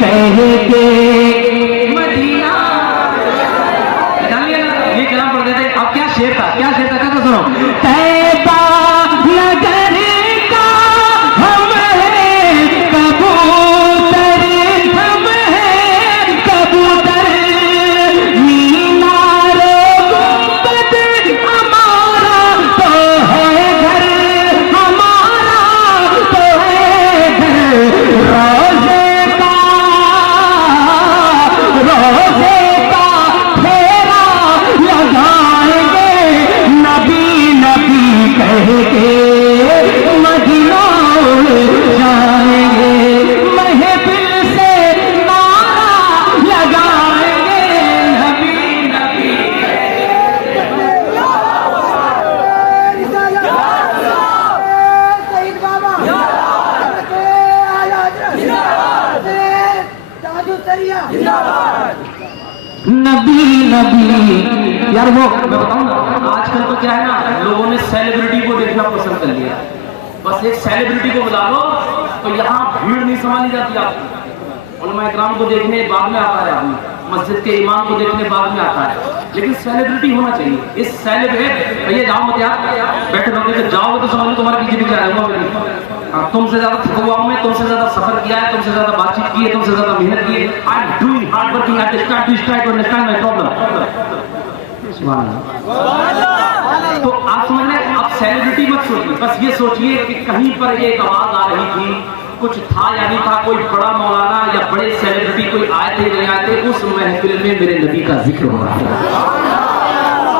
कह के मदीना। जानिए ना, ये कलाम पढ़ देते। अब क्या शेर था, क्या सुनो। तैबा नगर का हम हैं कबूतर, हम हैं कबूतर, मीनार गुंबद हमारा तो है घर, हमारा तो है घर। रोज़े का फेरा लगाएंगे, नबी नबी कह के मदीना उड़ जाएंगे, महफिल से नारा लगाएंगे, नबी नबी। नबी नबी। यार वो मैं बताऊं ना, आजकल तो क्या है ना, लोगों ने सेलिब्रिटी को देखना पसंद कर लिया। बस एक सेलिब्रिटी को बुला लो तो यहाँ भीड़ नहीं संभाली जाती आपकी। उलमा इकराम को देखने बाद में आता है आदमी, मस्जिद के इमाम को देखने बाद में आता है, लेकिन सेलिब्रिटी होना चाहिए। इस सेलिब्रेट भैया जाओ मत यार, बैठे रहोगे तो जाओगे तो समझ लो तुम्हारे पीछे पीछे आऊंगा। तुमसे ज्यादा थका हुआ हूं मैं, तुमसे ज्यादा सफर किया है, तुमसे ज्यादा बातचीत की है, तुमसे ज्यादा मेहनत की है। I am doing hard working, I start to understand my problem. सुभान अल्लाह। तो आप समझ रहे हैं, आप सेलिब्रिटी मत सोचिए, बस ये सोचिए कि कहीं पर एक आवाज आ रही थी, कुछ था या नहीं था, कोई बड़ा मौलाना या बड़े सेलिब्रिटी कोई आए थे नहीं आए थे, उस महफिल में मेरे नबी का जिक्र हो रहा था।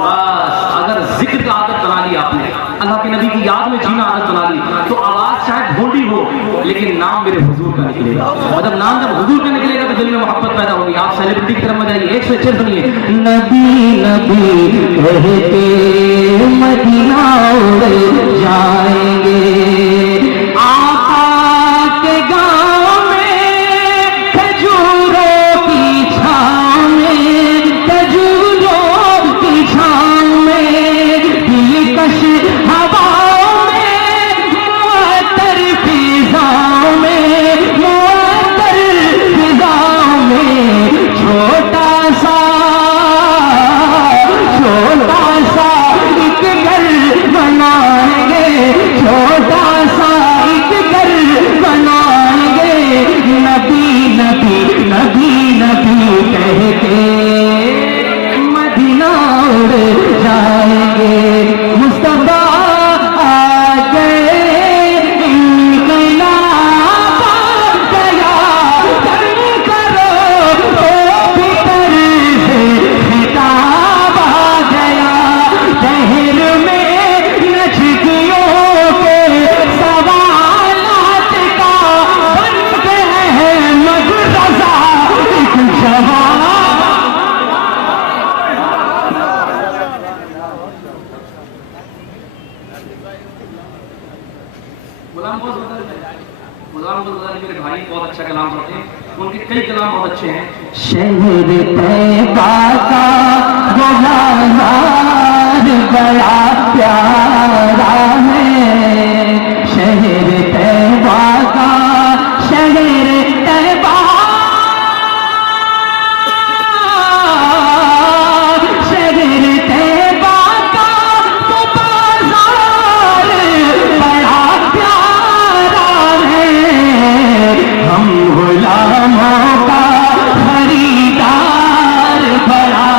बस अगर जिक्र का आदत बना ली आपने, अल्लाह के नबी की याद में जीना आदत बना ली, तो आवाज चाहे भोंडी हो लेकिन नाम मेरे हुजूर का निकलेगा। मतलब नाम जब हुजूर का निकलेगा तो दिल में मोहब्बत पैदा होगी। आप सेलिब्रिटी की तरफ मत जाइए। 106 सुनिए। नबी नबी कहते मदीना उड़ जाएंगे, आका के गाँव में उनके कई कलाम बहुत अच्छे हैं। शहर तैबा का वो बाजार बड़ा प्यारा है, शहर तैबा का, शहर तैबा, शहर तैबा का वो बाजार बड़ा प्यारा है, हम गुलामों का खरीदार बड़ा,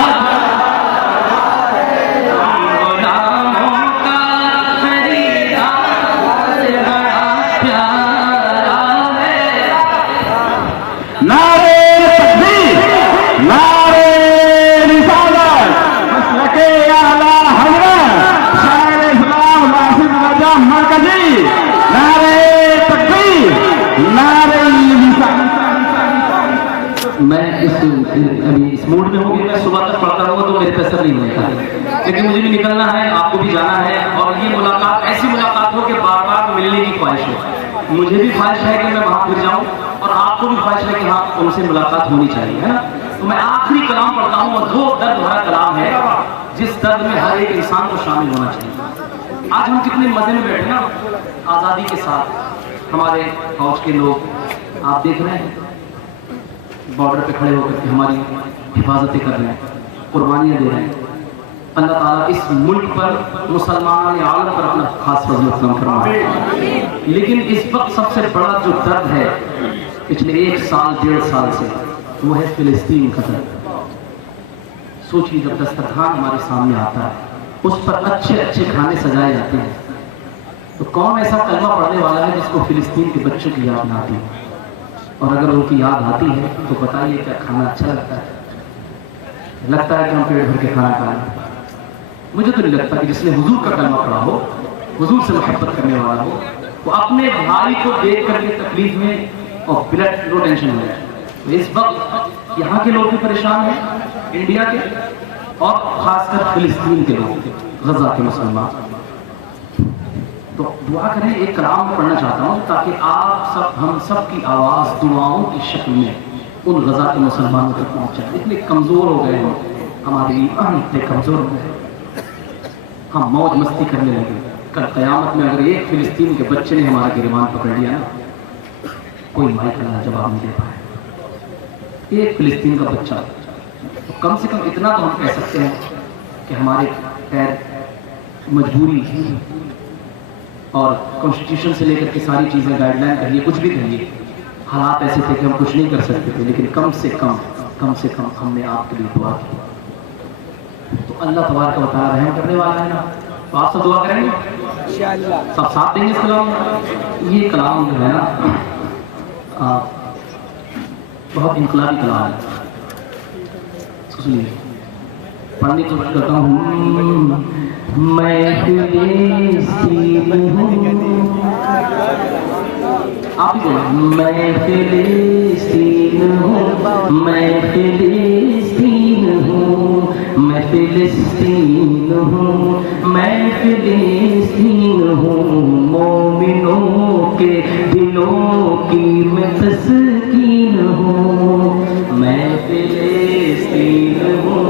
गुलामों का खरीदार बड़ा प्यारा है। नारे तकबीर, नारे रिसालत, मसलके आला हज़रत शायर इस्लाम वासिफ रजा मरकजी, नारे तकबीर, नारे रिसालत। मैं अभी इस मूड में हूँ कि मैं सुबह तक पढ़ता रहूँगा तो मेरे पे असर नहीं होता, लेकिन मुझे भी निकलना है, आपको भी जाना है, और ये मुलाकात ऐसी मुलाकात हो कि बार बार मिलने की ख्वाहिश हो। मुझे भी ख्वाहिश है कि मैं वहाँ फिर जाऊँ, और आपको भी ख्वाहिश है कि हाँ उनसे मुलाकात होनी चाहिए, है ना। तो मैं आखिरी कलाम पढ़ता हूँ, और वो दर्द भरा कलाम है जिस दर्द में हर एक इंसान को शामिल होना चाहिए। आज हम कितने मजे में बैठे ना, आज़ादी के साथ। हमारे फौज के लोग आप देख रहे हैं बॉर्डर पे खड़े होकर के हमारी हिफाजतें कर रहे हैं, कुर्बानियाँ दे रहे हैं। अल्लाह ताला इस मुल्क पर, मुसलमान आलम पर अपना खास फजल करम फरमाए। लेकिन इस वक्त सबसे बड़ा जो दर्द है पिछले 1 साल 1.5 साल से, वो है फिलिस्तीन का दर्द। सोचिए, जब दस्तरखान हमारे सामने आता है, उस पर अच्छे अच्छे खाने सजाए जाते हैं, तो कौन ऐसा कलमा पढ़ने वाला है जिसको फिलिस्तीन के बच्चों की याद ना आती? और अगर उनकी याद आती है तो बताइए क्या खाना अच्छा लगता है? लगता है कि हम पेट भर के खाना खाएं? मुझे तो नहीं लगता कि जिसने हुजूर का कलमा पढ़ा हो, हुजूर से मोहब्बत करने वाला हो, वो अपने भाई को देख करके तकलीफ में और ब्लड नो टेंशन हो जाए। तो इस वक्त यहाँ के लोग भी परेशान हैं, इंडिया के, और खासकर फिलिस्तीन के लोग, गजा के मुसलमान। तो दुआ करें, एक कलाम पढ़ना चाहता हूँ ताकि आप सब, हम सब की आवाज़ दुआओं की शक्ल में उन गजा के मुसलमानों तक पहुँच जाए। इतने कमज़ोर हो गए हैं हमारे ईमान, इतने कमज़ोर हो गए, हम मौज मस्ती करने लगे। कल क़यामत में अगर एक फिलिस्तीन के बच्चे ने हमारा गिरबान पकड़ लिया ना, कोई माई का जवाब नहीं दे पाए। एक फिलिस्तीन का बच्चा, तो कम से कम इतना तो हम कह सकते हैं कि हमारे पैर मजबूरी और कॉन्स्टिट्यूशन से लेकर के सारी चीज़ें, गाइडलाइन कहिए, कुछ भी कहिए, हालात ऐसे थे कि हम कुछ नहीं कर सकते थे, लेकिन कम से कम हमने आपके लिए दुआ की। तो अल्लाह तबारक व तआला रहम करने वाला है ना, तो आप सब दुआ करेंगे, सब साथ देंगे इस कलाम में। ये कलाम जो है ना, बहुत इनकलाबी कलाम है, सुनिए, पढ़ने की कोशिश करता हूँ। मैं फिलिस्तीन हूँ, आप ही बोलो। मैं फिलिस्तीन हूँ, मैं फिलिस्तीन हूँ, मैं फिलिस्तीन हूँ, मैं फिलिस्तीन हूँ। मोमिनों के दिलों की मैं तस्कीन हूँ, मैं फिलिस्तीन हूँ।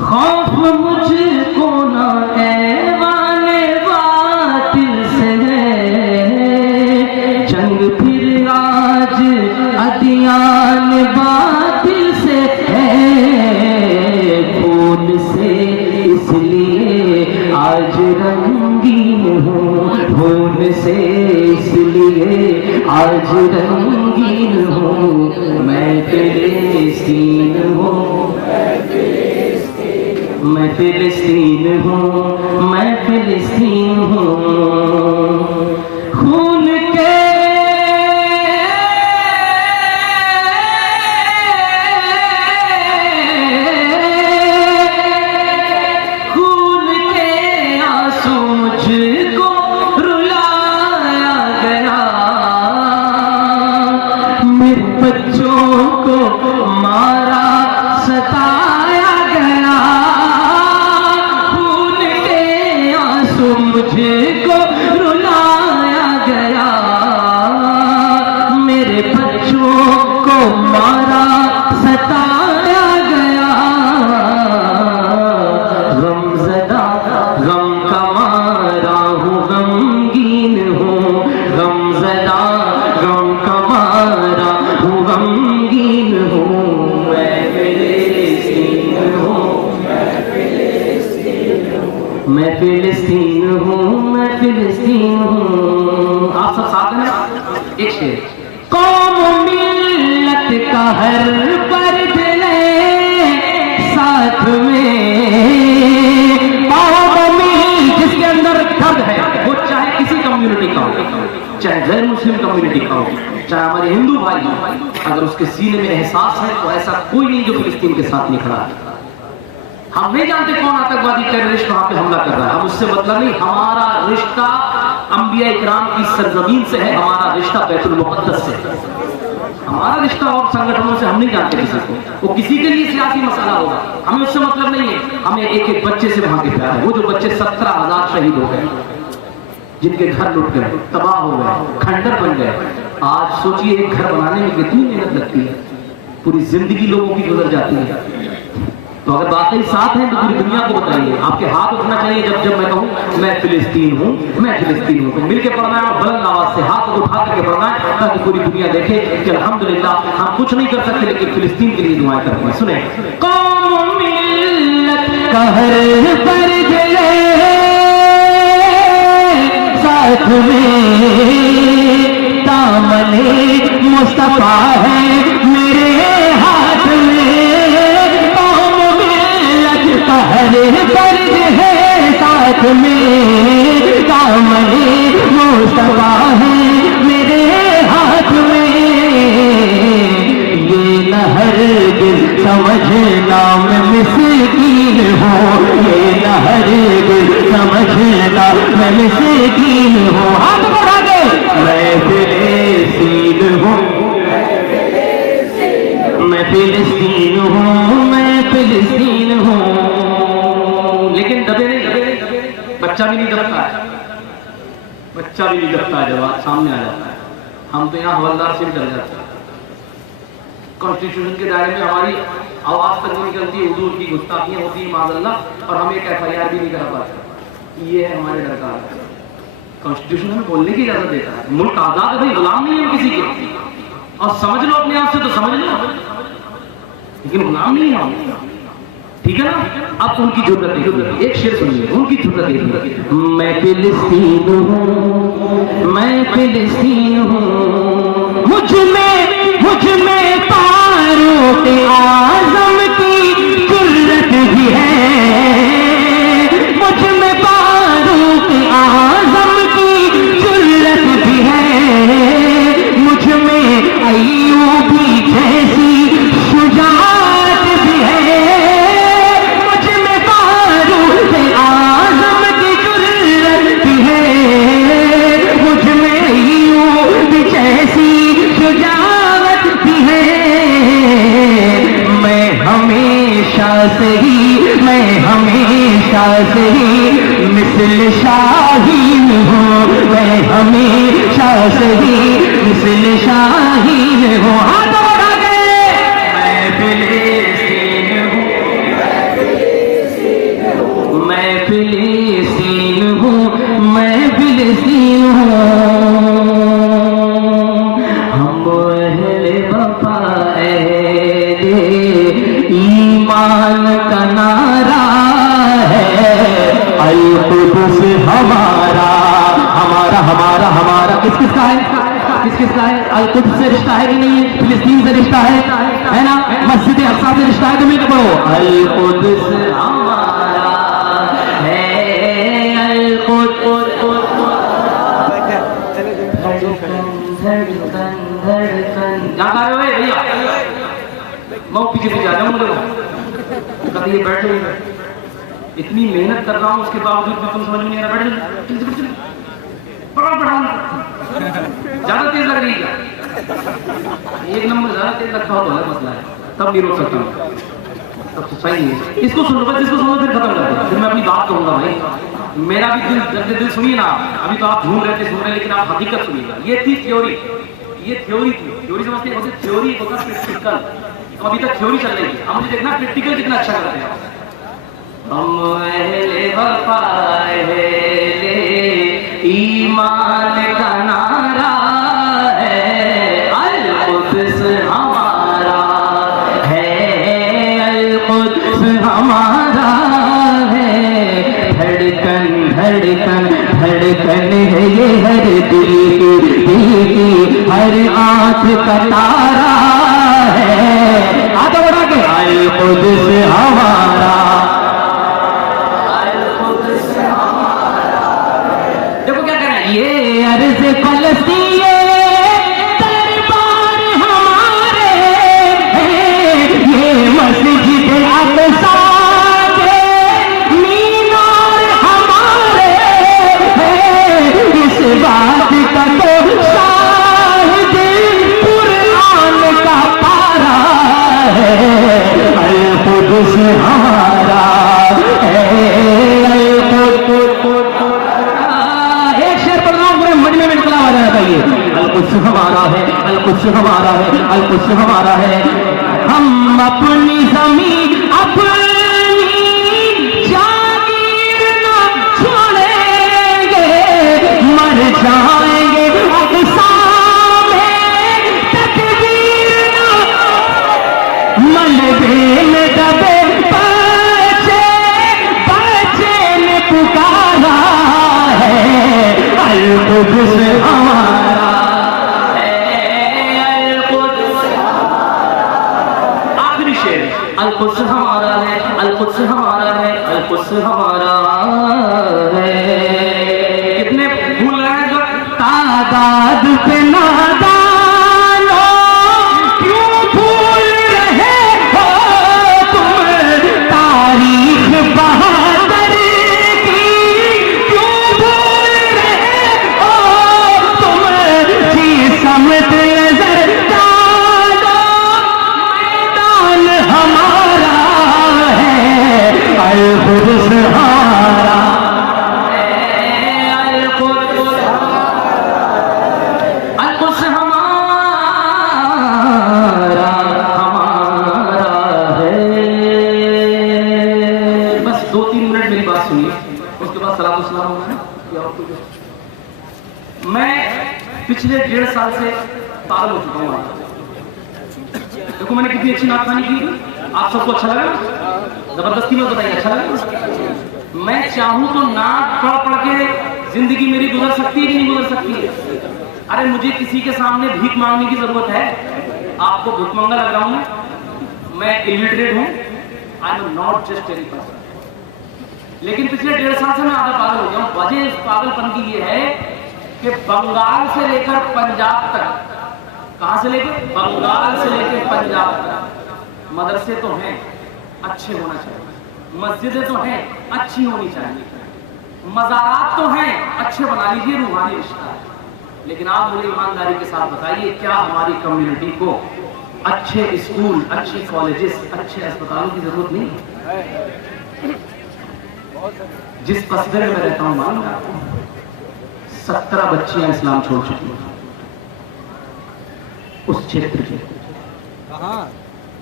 खौफ मुझको ना ऐवाने बातिल से है, जंग फिर आज अदियान बातिल से है। खून से इसलिए आज रंगीन हूँ, खून से इसलिए आज रंगीन हूँ। मैं फिलिस्तीन हूँ, मैं फिलिस्तीन हूँ, मैं फिलिस्तीन हूँ। खून के आंसू मुझको रुलाया गया, मेरे बच्चों को मारा सताया गया। मुझको मारा सताया गया, गमज़दा गम का मारा हूँ, गमगीन हूँ, गमज़दा गम का मारा हूँ, गमगीन हूँ। मैं फिलिस्तीन हूँ, मैं फिलिस्तीन हूँ, मैं फिलिस्तीन हूँ। आप सब साथ हैं। एक शेर। कौम मिल्लत का हर पर्द ले साथ में, कौम मिल जिसके अंदर दर्द है वो चाहे किसी कम्युनिटी का हो, चाहे गैर मुस्लिम कम्युनिटी का हो, चाहे हमारे हिंदू भाई हो, अगर उसके सीने में एहसास है तो ऐसा कोई नहीं जो फिलिस्तीन के साथ नहीं खड़ा है। हम नहीं जानते कौन आतंकवादी टेररिस्ट वहां पे हमला कर रहा है, हम उससे मतलब नहीं। हमारा रिश्ता अंबिया इकराम की सरजमीन से है, हमारा रिश्ता बैतुल मुक़द्दस से है। हमारा रिश्ता और संगठनों से हम नहीं जानते किसी को। वो किसी के लिए सियासी मसला होगा, हमें उससे मतलब नहीं है। हमें एक एक बच्चे से वहां के प्यार है। वो जो बच्चे 17,000 शहीद हो गए, जिनके घर लुट गए, तबाह हो गए, खंडर बन गए। आज सोचिए एक घर बनाने में कितनी मेहनत लगती है, पूरी जिंदगी लोगों की गुजर जाती है। तो अगर वाकई साथ हैं तो पूरी दुनिया को बताइए। आपके हाथ उठना चाहिए जब जब मैं कहूं मैं फिलिस्तीन हूं, मैं फिलिस्तीन हूं। तो मिलके पढ़ना है और बुलंद आवाज से हाथ को उठा करके पढ़ना है, ताकि पूरी दुनिया देखे कि अल्हम्दुलिल्लाह हम कुछ नहीं कर सकते लेकिन फिलिस्तीन के लिए दुआएं करते हैं। सुने। कौम मिल्लत का हर पर्द ले साथ में, दामने मुस्तफा है मेरे हाथ में, कौम मिल्लत का हर पर्द है साथ में, दामने मुस्तफा है मेरे हाथ में। ये न हरगिज़ समझना मैं मिस्कीन हूँ, ये न हरगिज़ समझना मैं मिस्कीन हूँ। हाथ बढ़ा दे। मैं फिलिस्तीन हूँ, मैं फिलिस्तीन हूँ, मैं फिलिस्तीन हूँ। लेकिन दबे नहीं, बच्चा भी नहीं दबता है, बच्चा भी नहीं दबता है जब आप सामने आ जाता है। हम तो यहाँ हवलदार से भी डर जाते हैं। कॉन्स्टिट्यूशन के दायरे में हमारी आवाज तक नहीं निकलती, उर्दू की गुस्ताखियां होती है माज़अल्लाह, और हम एक FIR भी नहीं करा पाते। ये है हमारे डर का। कॉन्स्टिट्यूशन हमें बोलने की इजाजत देता है। मुल्क आजाद है भाई, गुलाम नहीं है हम किसी के। और समझ लो अपने आप से तो समझ लो, लेकिन गुलाम नहीं है हम, ठीक है ना। अब उनकी जरूरत है, एक शेर सुनिए, उनकी जरूरत है। मैं फिलिस्तीन हूँ, मैं फिलिस्तीन हूँ, मुझ में फारूक आज़म की जुर्रत भी है, मुझ में फारूक आज़म की जुर्रत भी है, मुझ में अय्यूबी जैसी शुजाअत भी है, मुझ में फारूक आज़म की जुर्रत भी है, मुझ में अय्यूबी जैसी शुजाअत भी है। मैं हमेशा से ही मिस्ल शाहीन हूँ, मैं हमेशा से ही मिस्ल शाहीन हूँ। हाथ बढ़ा के। मैं फिलिस्तीन हूँ, मैं फिलिस्तीन हूँ, मैं फिलिस्तीन हूँ। हम अहले वफा अहले ईमान का नारा है, अल कुद्स हमारा हमारा हमारा हमारा। किसका है, किसका है? अल कुद्स से रिश्ता है कि नहीं है? फिलिस्तीन से रिश्ता है ना? मस्जिद अक्सा से रिश्ता है तो मिलकर पढ़ो। अल कुद्स हमारा है, अल कुद्स। जाता है भैया, मैं पीछे पीछे आ जाऊंगा। कभी ये बैठ जाइए, इतनी मेहनत कर रहा हूँ उसके बावजूद भी तुम समझ में नहीं आ रहा। बैठ ज्यादा तेज लग रही है, एक नंबर ज्यादा तेज रखा हो तो अलग मसला है, तब नहीं रोक सकता हूँ, तब तो सही है। इसको सुनो बस, इसको सुनो फिर खत्म कर दो, फिर मैं अपनी बात कहूंगा। भाई मेरा भी दिल सुनिए ना, अभी तो आप झूम रहे थे, सुन रहे, लेकिन आप हकीकत सुनिएगा। ये थी थ्योरी, ये थ्योरी थी, थ्योरी समझते हैं, थ्योरी होता प्रैक्टिकल। तो अभी तक थ्योरी चल रही है, अब मुझे देखना प्रैक्टिकल कितना अच्छा करते हैं। हम अहले वफा अहले ईमान का नारा है, अल-कुद्स हमारा है, अल-कुद्स हमारा है, धड़कन धड़कन धड़कन है ये हर दिल की हर आंख का तारा है। आगे बढ़ा के अल-कुद्स हमारा, देखो क्या कह रहे हैं, ये अर्ज़ फ़लस्तीन दरबार हमारे हैं, ये मस्जिद अक़सा के मीनार हमारे हैं, इस बात का तो शाहिद कुरान का पारा है, अल-कुद्स हमारा है, अल-कुद्स हमारा है, अल-कुद्स हमारा है, अल-कुद्स हमारा है। हम अपनी ज़मीन अपनी जागीर न छोड़ेंगे, मर जाएंगे अक़सा में तकदीर न, मलबे में दबे बच्चे बच्चे ने पुकारा है, अल-कुद्स हमारा है, आखिरी शेर, अल-कुद्स हमारा है, अल-कुद्स हमारा है, अल-कुद्स हमारा है। कितने भूल रहे हैं जो तादाद पे नादानो, क्यों भूल रहे हो तुम तारीख बहादुर की, क्यों भूल रहे हो तुम जी समत नजर डालो, मैदान हमारा है, अल-कुद्स हमारा है, अल-कुद्स हमारा है। बस 2-3 मिनट मेरी बात सुनिए, उसके बाद सलाम सलाम होगा ना। मैं पिछले 1.5 साल से पागल हो चुका हूँ। देखो मैंने कितनी अच्छी नात खानी की, आप सबको अच्छा लगा? जबरदस्ती में बताइए, अच्छा लगा? मैं चाहूँ तो नात पढ़ पढ़ के जिंदगी मेरी गुजर सकती है कि नहीं गुजर सकती है? अरे मुझे किसी के सामने भीख मांगने की जरूरत है? आपको भूखमंगा लग रहा हूँ मैं इलिटरेट हूँ, I am not just any person. लेकिन पिछले 1.5 साल से मैं आधा पागल हो गया हूँ। वजह इस पागलपन की ये है कि बंगाल से लेकर पंजाब तक, कहां से लेकर? बंगाल से लेकर पंजाब तक मदरसे तो हैं, अच्छे होना चाहिए, मस्जिदें तो हैं, अच्छी होनी चाहिए, मज़ारात तो हैं, अच्छे बना लीजिए, रूहानी रिश्ता है। लेकिन आप मुझे ईमानदारी के साथ बताइए, क्या हमारी कम्युनिटी को अच्छे स्कूल, अच्छे कॉलेजेस, अच्छे अस्पतालों की जरूरत नहीं है? जिस कस्बे में मैं रहता हूँ, मालूम है आपको, 17 बच्चियां इस्लाम छोड़ चुकी हैं उस क्षेत्र के।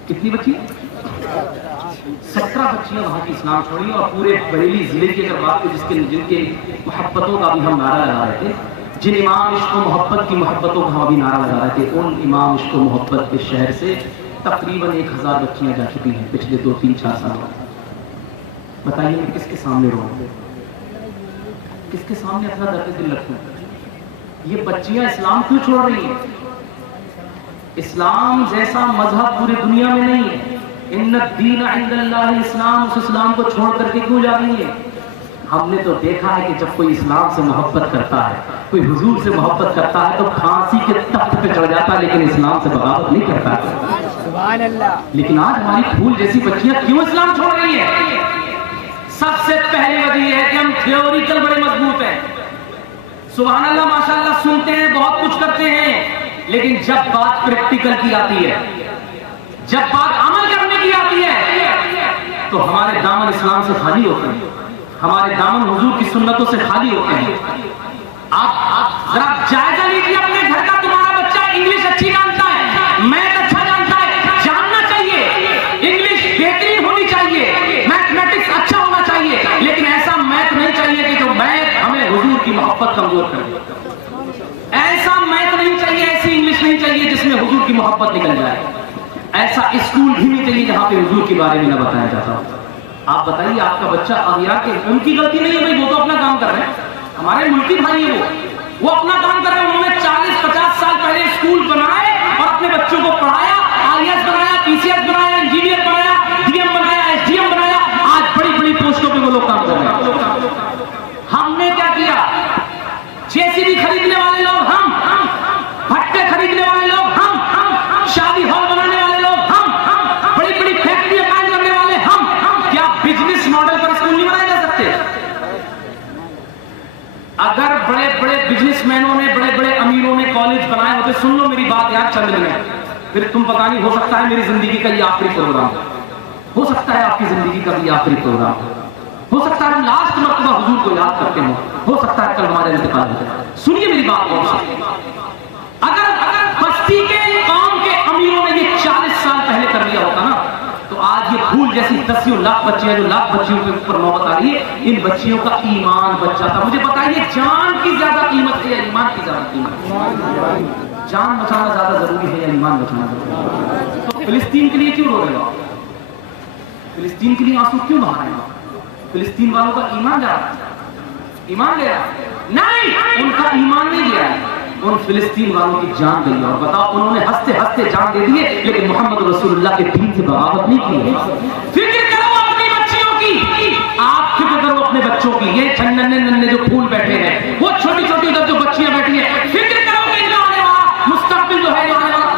कितनी बच्ची? 17 बच्चियां वहां की इस्लाम छोड़ी। और पूरे बरेली जिले की अगर बात करें, जिनके मोहब्बतों का भी हम नारा लगा रहे थे, जिन इमाम इश्क मोहब्बत की मोहब्बतों का हम अभी नारा लगा रहे थे, उन इमाम इश्क मोहब्बत के शहर से तकरीबन 1000 बच्चियां जा चुकी हैं पिछले 2-3-4 साल में। बताइए मैं किसके सामने रहूं, किसके सामने अपना दर्द दिल रखूं? ये बच्चियां इस्लाम क्यों छोड़ रही हैं? इस्लाम जैसा मजहब पूरी दुनिया में नहीं है। इन्ना दीन इंदल्लाह इस्लाम, उस इस्लाम को छोड़ करके क्यों जा रही है? हमने तो देखा है कि जब कोई इस्लाम से मोहब्बत करता है, कोई हुजूर से मोहब्बत करता है, तो फांसी के तख्त पे चढ़ जाता है, लेकिन इस्लाम से बगावत नहीं करता। सुभान अल्लाह। लेकिन आज हमारी फूल जैसी बच्चियां क्यों इस्लाम छोड़ रही है? सबसे पहली वजह यह है कि हम थ्योरिकल बड़े मजबूत हैं, सुभान अल्लाह माशाअल्लाह, सुनते हैं, बहुत कुछ करते हैं, लेकिन जब बात प्रैक्टिकल की आती है, जब बात अमल करने की आती है, तो हमारे दामन इस्लाम से खाली होते हैं, हमारे दामन हुजूर की सुन्नतों से खाली होते हैं। आप जरा जायजा लीजिए अपने घर का, तुम्हारा बच्चा इंग्लिश अच्छी जानता है, मैथ अच्छा जानता है, जानना चाहिए, इंग्लिश बेहतरीन होनी चाहिए, मैथमेटिक्स अच्छा होना चाहिए, लेकिन ऐसा मैथ नहीं चाहिए कि जो मैथ हमें हुजूर की मोहब्बत कमजोर कर दे। ऐसा मैथ नहीं चाहिए, ऐसी इंग्लिश नहीं चाहिए जिसमें हुजूर की मोहब्बत निकल जाए। ऐसा स्कूल भी नहीं चाहिए जहां पे हुजूर के बारे में न बताया जाता हो। आप बताइए, आपका बच्चा अगिया के, उनकी गलती नहीं है भाई, वो तो अपना काम कर रहे हैं, हमारे मुल्की भाई है वो अपना काम कर रहे हैं। उन्होंने 40-50 साल पहले स्कूल बनाए और अपने बच्चों को पढ़ाया, IAS बनाया, PCS बनाया, इंजीनियर बनाया, DM बनाया, SDM बनाया, आज बड़ी बड़ी पोस्टों पे वो लोग काम कर रहे हैं। हमने क्या किया? JCB खरीदने वाले लोग हम, भट्टे खरीदने वाले लोग हम, शादी हॉल बनाने वाले लोग हम, बड़ी बड़ी फैक्ट्रियां कायम करने वाले हम। क्या बिजनेस मॉडल पर स्कूल नहीं बनाए जा सकते? अगर बड़े बड़े बिजनेसमैनों ने, बड़े बड़े अमीरों ने कॉलेज बनाए होते, सुन लो मेरी बात यार चंद मिनट, फिर तुम पता नहीं, हो सकता है मेरी जिंदगी का ये आखिरी प्रोग्राम, हो सकता है आपकी जिंदगी का भी आखिरी प्रोग्राम, हो सकता है हम लास्ट मर्तबा हुजूर को याद करते हो सकता है कल हमारे इंतकाल हो जाए। सुनिए मेरी बात गौर से, अगर बस्ती के कौम के अमीरों ने ये 40 साल पहले कर लिया होता ना, तो आज ये फूल जैसी 10 लाख बच्चे हैं, जो लाख बच्चियों के ऊपर नौबत आ रही है, इन बच्चियों का ईमान बच जाता। मुझे बताइए, जान की ज्यादा कीमत है या ईमान की ज्यादा कीमत? जान बचाना ज्यादा जरूरी है या ईमान बचाना जरूरी है? तो फिलिस्तीन के लिए क्यों रो रहे हो? फिलिस्तीन के लिए आंसू क्यों बहा रहे हो? फिलिस्तीन वालों का ईमान जा रहा है, ईमान ले रहा नहीं, उनका ईमान नहीं गया है, उन फिलिस्तीन वालों की जान गई। और बताओ, उन्होंने हंसते हंसते जान दे दिए, लेकिन मोहम्मद रसूलुल्लाह के दीन से बगावत नहीं की है। फिक्र करो अपनी बच्चियों की, आप फिक्र करो अपने बच्चों की। ये नन्हे नन्हे जो फूल बैठे हैं, वो छोटी छोटी उधर जो बच्चियां बैठी हैं, फिक्र करो कि इनका आने वाला मुस्तकबिल जो है,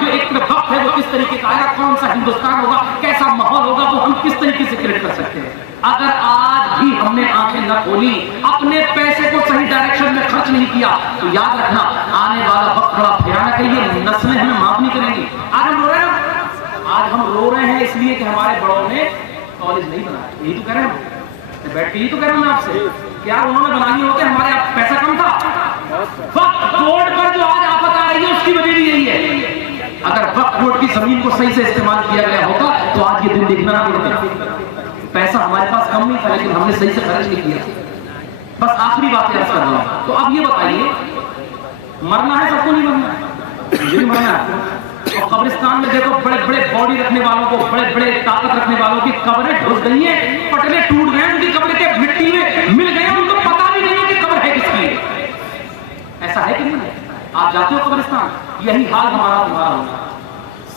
जो एक वक्त है, वो किस तरीके का आएगा, कौन सा हिंदुस्तान होगा, कैसा माहौल होगा, वो हम किस तरीके से क्रिएट कर सकते हैं। अगर आज भी हमने आंखें न खोली, अपने पैसे को सही डायरेक्शन में खर्च नहीं किया, तो याद रखना आने वाला वक्त बड़ा भयानक है। ये नस्लें हमें माफ नहीं करेंगी। आज हम रो रहे हैं, आज हम रो रहे हैं इसलिए कि हमारे बड़ों ने कॉलेज नहीं बनाया। यही तो कह रहे हैं, बैठ के यही तो कह रहा हूं मैं आपसे, क्या उन्होंने बनानी होते, हमारे पैसा कम था। वक्त बोर्ड पर जो आज आफत आ रही है, उसकी वजह भी यही है। अगर वक्त बोर्ड की जमीन को सही से इस्तेमाल किया गया होता, तो आज ये दिन देखना ना पड़ता। पैसा हमारे पास कम नहीं था, लेकिन हमने सही से खर्च नहीं किया। बस आखिरी बात याद कर रहा हूं। तो अब ये बताइए, मरना है सबको? नहीं मरना है, मुझे नहीं मरना है। और कब्रिस्तान में देखो, बड़े बड़े बॉडी रखने वालों को, बड़े बड़े ताकत रखने वालों की कब्रें ढुस गई हैं, पटले टूट गए, उनकी कब्र के मिट्टी में मिल गए, उनको पता भी नहीं है कि कब्र है किसकी। ऐसा है कि नहीं? आप जाते हो कब्रिस्तान, यही हाल हमारा तुम्हारा होगा।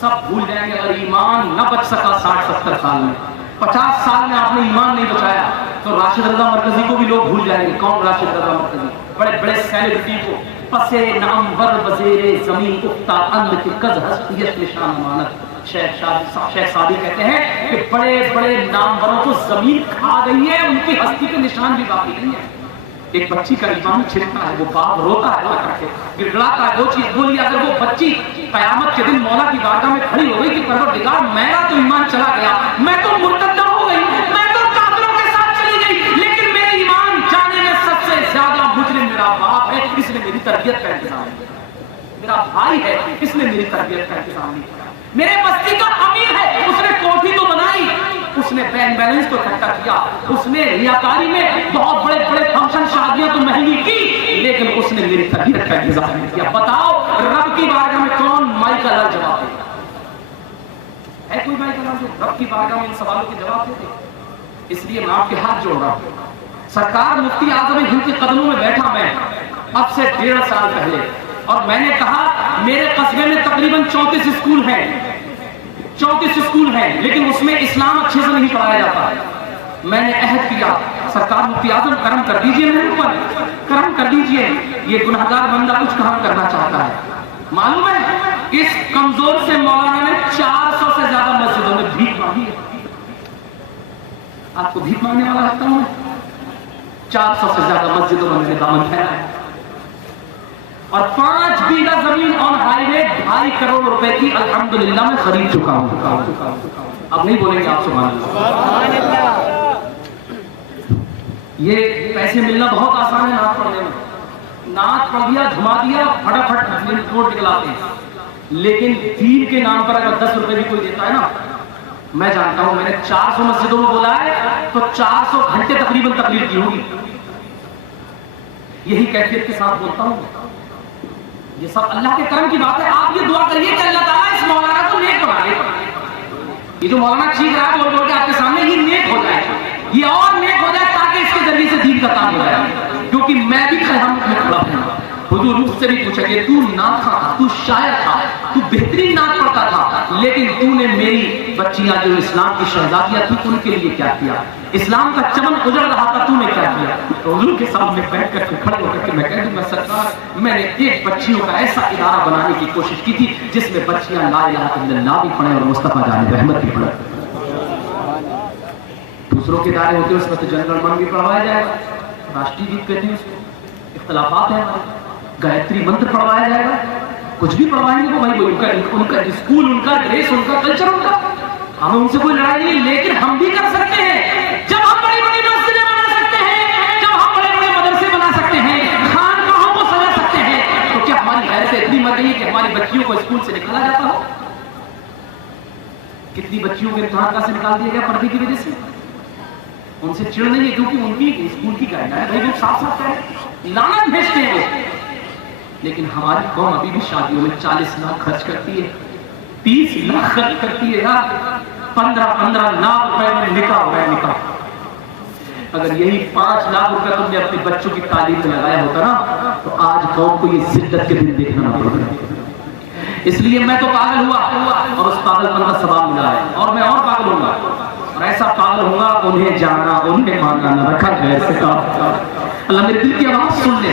सब भूल जाएंगे अगर ईमान न बच सका 60-70 साल में, 50 साल में आपने ईमान नहीं बचाया, तो राशिद रजा मरकजी को भी लोग भूल जाएंगे। कौन राशिद रजा मरकजी? बड़े बड़े सेलिब्रिटी को पसे नामवर वज़ीरे ज़मीन उफ्ता अंद की कज़ हस्तियत निशान अमानत। शेख सादी कहते हैं कि बड़े बड़े नामवरों को जमीन खा गई है, उनकी हस्ती के निशान भी बाकी नहीं है। एक बच्ची का ईमान छिड़ता है, वो बाप रोता है, गिड़गिड़ाता है, वो चीज बोली। अगर वो बच्ची कयामत के दिन मौला की बारगाह में खड़ी हो गई कि परवरदिगार मेरा तो ईमान चला गया, मैं तो मुर्तद्दा हो गई, मैं तो काफिरों के साथ चली गई, लेकिन मेरे ईमान जाने में सबसे ज्यादा मुजरिम मेरा बाप है, इसने मेरी तरबियत का इंतजाम नहीं किया। मेरा भाई है, इसने मेरी तरबियत का इंतजाम नहीं किया। मेरे बस्ती का अमीर है, उसने कोठी तो बनाई, उसने बैंक बैलेंस तो इकट्ठा किया, उसने रियाकारी में बहुत बड़े बड़े फंक्शन शादियां तो महंगी की, लेकिन उसने मेरी तरबियत का इंतजाम नहीं किया। बताओ, रब की बारगाह में कौन माई का लाल जवाब देगा? है कोई माई का लाल जो रब की बारगाह में इन सवालों के जवाब देते? इसलिए मैं आपके हाथ जोड़ रहा हूं। सरकार मुफ्ती आजम हिंद के कदमों में बैठा मैं अब से 1.5 साल पहले, और मैंने कहा मेरे कस्बे में तकरीबन 34 स्कूल हैं, 34 स्कूल हैं, लेकिन उसमें इस्लाम अच्छे से नहीं पढ़ाया जाता। मैंने अहद किया, सरकार मुफ्ती आजम करम कर दीजिए, मेरे ऊपर करम कर दीजिए, ये गुनहगार बंदा कुछ काम करना चाहता है। मालूम है, इस कमजोर से मौलाना ने 400 से ज्यादा मस्जिदों में भीख मांगी है। आपको भीख मांगने वाला लगता हूं? 400 से ज्यादा मस्जिदों में मैंने दामन फैला है, और 5 बीघा जमीन ऑन हाईवे 2.5 करोड़ रुपए की अल्हम्दुलिल्लाह मैं खरीद चुका हूं। अब नहीं बोलेंगे आप सुभान अल्लाह। ये पैसे मिलना बहुत आसान है नाच पढ़ने में। नाच पढ़ दिया, घुमा दिया, फटाफट नोट निकलाते हैं। लेकिन दीन के नाम पर अगर 10 रुपए भी कोई देता है ना, मैं जानता हूं, मैंने 400 मस्जिदों में बोला है तो 400 घंटे तकरीबन तकरीर की होगी। यही कैफियत के साथ बोलता हूं। ये सब अल्लाह के करम की बात है। आप ये दुआ करिए कि अल्लाह ताला इस मौलाना को नेक बना दे। ये जो मौलाना चीख रहा है बोल बोल के आपके सामने, ये नेक हो जाए, ये और नेक हो जाए, ताकि इसके जरिए से दीन का काम हो जाए। क्योंकि मैं भी क़यामत में खड़ा हूं। हुजूर मुझसे भी पूछा कि तू नात था, तू शायर था, तू बेहतरीन नात पढ़ता था, लेकिन तूने मेरी बच्चियां जो इस्लाम की शहजादियां थी उनके लिए क्या किया? इस्लाम का चमन उजड़ रहा था, तूने क्या किया? तो हुजूर के सामने बैठ कर खड़े होकर के मैं कह दूंगा, सरकार मैंने एक बच्चियों का ऐसा इदारा बनाने की कोशिश की थी जिसमें बच्चियां ला इलाहा इल्लल्लाह भी पढ़े और मुस्तफा जाने रहमत भी पढ़े। दूसरों के इदारे होते हैं उसमें तो जनगण मन भी पढ़वाया जाएगा, राष्ट्रीय गीत कहते हैं उसको, इख्तलाफात है, गायत्री मंत्र पढ़वाया जाएगा, कुछ भी पढ़वाएंगे वो भाई उनका स्कूल, उनका ड्रेस, उनका कल्चर, उनका, हमें उनसे कोई लड़ाई नहीं। लेकिन हम भी कर सकते हैं। जब हम बड़ी बड़ी मस्जिदें बना सकते हैं, जब हम बड़े बड़े मदरसे बना सकते हैं, खानकाहों को सजा सकते हैं, तो क्या हमारी गैरत इतनी मर गई कि हमारी बच्चियों को स्कूल से निकाला जाता हो? कितनी बच्चियों को इम्तिहान से निकाल दिया गया पर्दे की वजह से? उनसे चिड़ नहीं है क्योंकि उनकी स्कूल की गाइडलाइन है, भाई लोग साफ साफ कहें, लानत भेजते हैं वो। लेकिन हमारी कौम अभी भी शादियों में 40 लाख खर्च करती है, 30 लाख खर्च करती है यार, 15-15 लाख रुपए में निकाह हो रहा है। निकाह अगर यही 5 लाख रुपए तुमने अपने बच्चों की तालीम में लगाया होता ना, तो आज कौम को ये शिद्दत के दिन देखना ना पड़ता। इसलिए मैं तो पागल हुआ और उस पागलपन का सवाब मिला है, और मैं और पागल होऊंगा, और ऐसा पागल होगा उन्हें जाना, उन्हें मानना न रखा गैर से काम। अल्लाह मेरे दिल की आवाज सुन ले,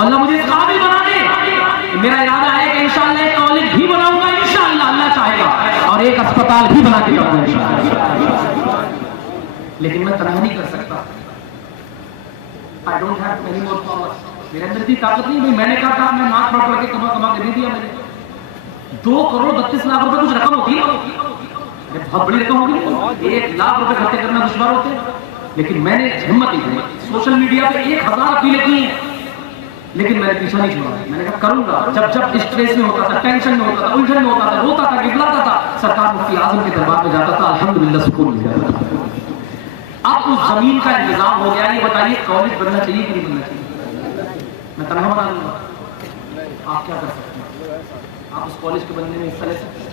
अल्लाह मुझे इस काबिल बना दे। मेरा इरादा है कि इंशाअल्लाह एक कॉलेज भी बनाऊंगा, इंशाअल्लाह अल्लाह चाहेगा, और एक अस्पताल भी बना के जाऊंगा इंशाअल्लाह। लेकिन मैं तनहा नहीं कर सकता। I don't have any more power. मेरे अंदर इतनी ताकत नहीं। भाई मैंने कहा था, मैं नाक पढ़ के कमा के दे दिया मैंने। 2 करोड़ 32 लाख रुपए कुछ रकम होती है, बहुत बड़ी रकम होगी। 1 लाख रुपए खर्चे करना दुश्वार होते हैं, लेकिन मैंने हिम्मत नहीं दी। सोशल मीडिया पे 1000 अपीलें की हैं, लेकिन मैंने पीछा नहीं छोड़ा। मैंने कहा करूंगा। जब स्ट्रेस में होता था, टेंशन में होता था, उलझन में होता था, रोता था, गिड़गिड़ाता था, सरकार मुफ्ती आजम के दरबार में जाता था, अल्हम्दुलिल्लाह सुकून मिल जाता था। अब उस जमीन का इंतजाम हो गया। ये बताइए कॉलेज बनना चाहिए कि नहीं बनना चाहिए? मैं तनहा बना लूंगा, आप क्या कर सकते हैं? आप उस कॉलेज के बनने में हिस्सा ले सकते हैं।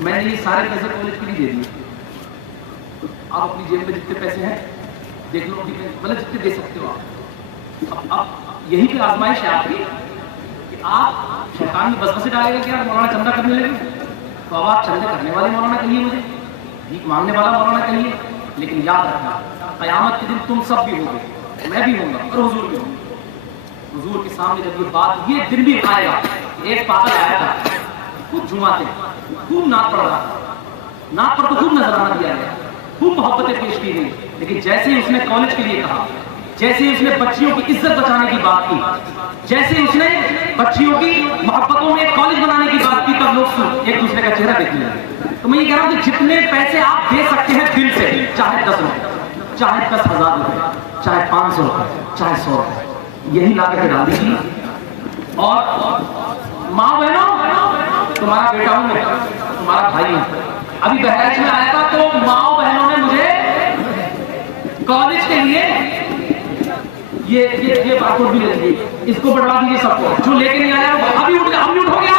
मैंने ये सारे पैसे कॉलेज के लिए दे दिए। आप अपनी जेब में जितने पैसे हैं देख लो, मतलब जितने दे सकते हो आप। अब यही पे आजमाइश है आपकी कि आप शैतान में बस डालेगा कि आप मौलाना चंदा करने लगे, तो अब आप चंदे करने वाले मौलाना कहिए, मुझे भीख मांगने वाला मौलाना कहिए। लेकिन याद रखना, क़यामत के दिन तुम सब भी होगे, मैं भी होऊंगा और हुजूर भी होंगे। हुजूर के सामने जब ये दिन भी आएगा। एक पागल आया था, खूब झुमाते, खूब नाक पड़ रहा था, नाक पर तो खूब नजराना दिया गया, खूब मोहब्बतें पेश की गई, लेकिन जैसे ही उसने कॉलेज के लिए कहा, जैसे ही उसने बच्चियों की इज्जत बचाने की बात की, जैसे ही उसने बच्चियों की मोहब्बतों में कॉलेज बनाने की बात की, तब लोग एक दूसरे का चेहरा देखने लगे। तो मैं ये कह रहा हूं कि जितने पैसे आप दे सकते हैं दिल से, चाहे 10 रुपए, चाहे 10,000 रुपए, चाहे 500 रुपए, चाहे 100 रुपए, यही ला करके डाल दीजिए। और माँ बहनों, तुम्हारा बेटा हूं मैं, तुम्हारा भाई हूं। अभी बहराइच में आया था तो माँ बहनों ने मुझे कॉलेज के लिए ये बारकोड भी ले लीजिए, इसको बढ़वा दीजिए सबको। जो लेके नहीं आया अभी उठ गया,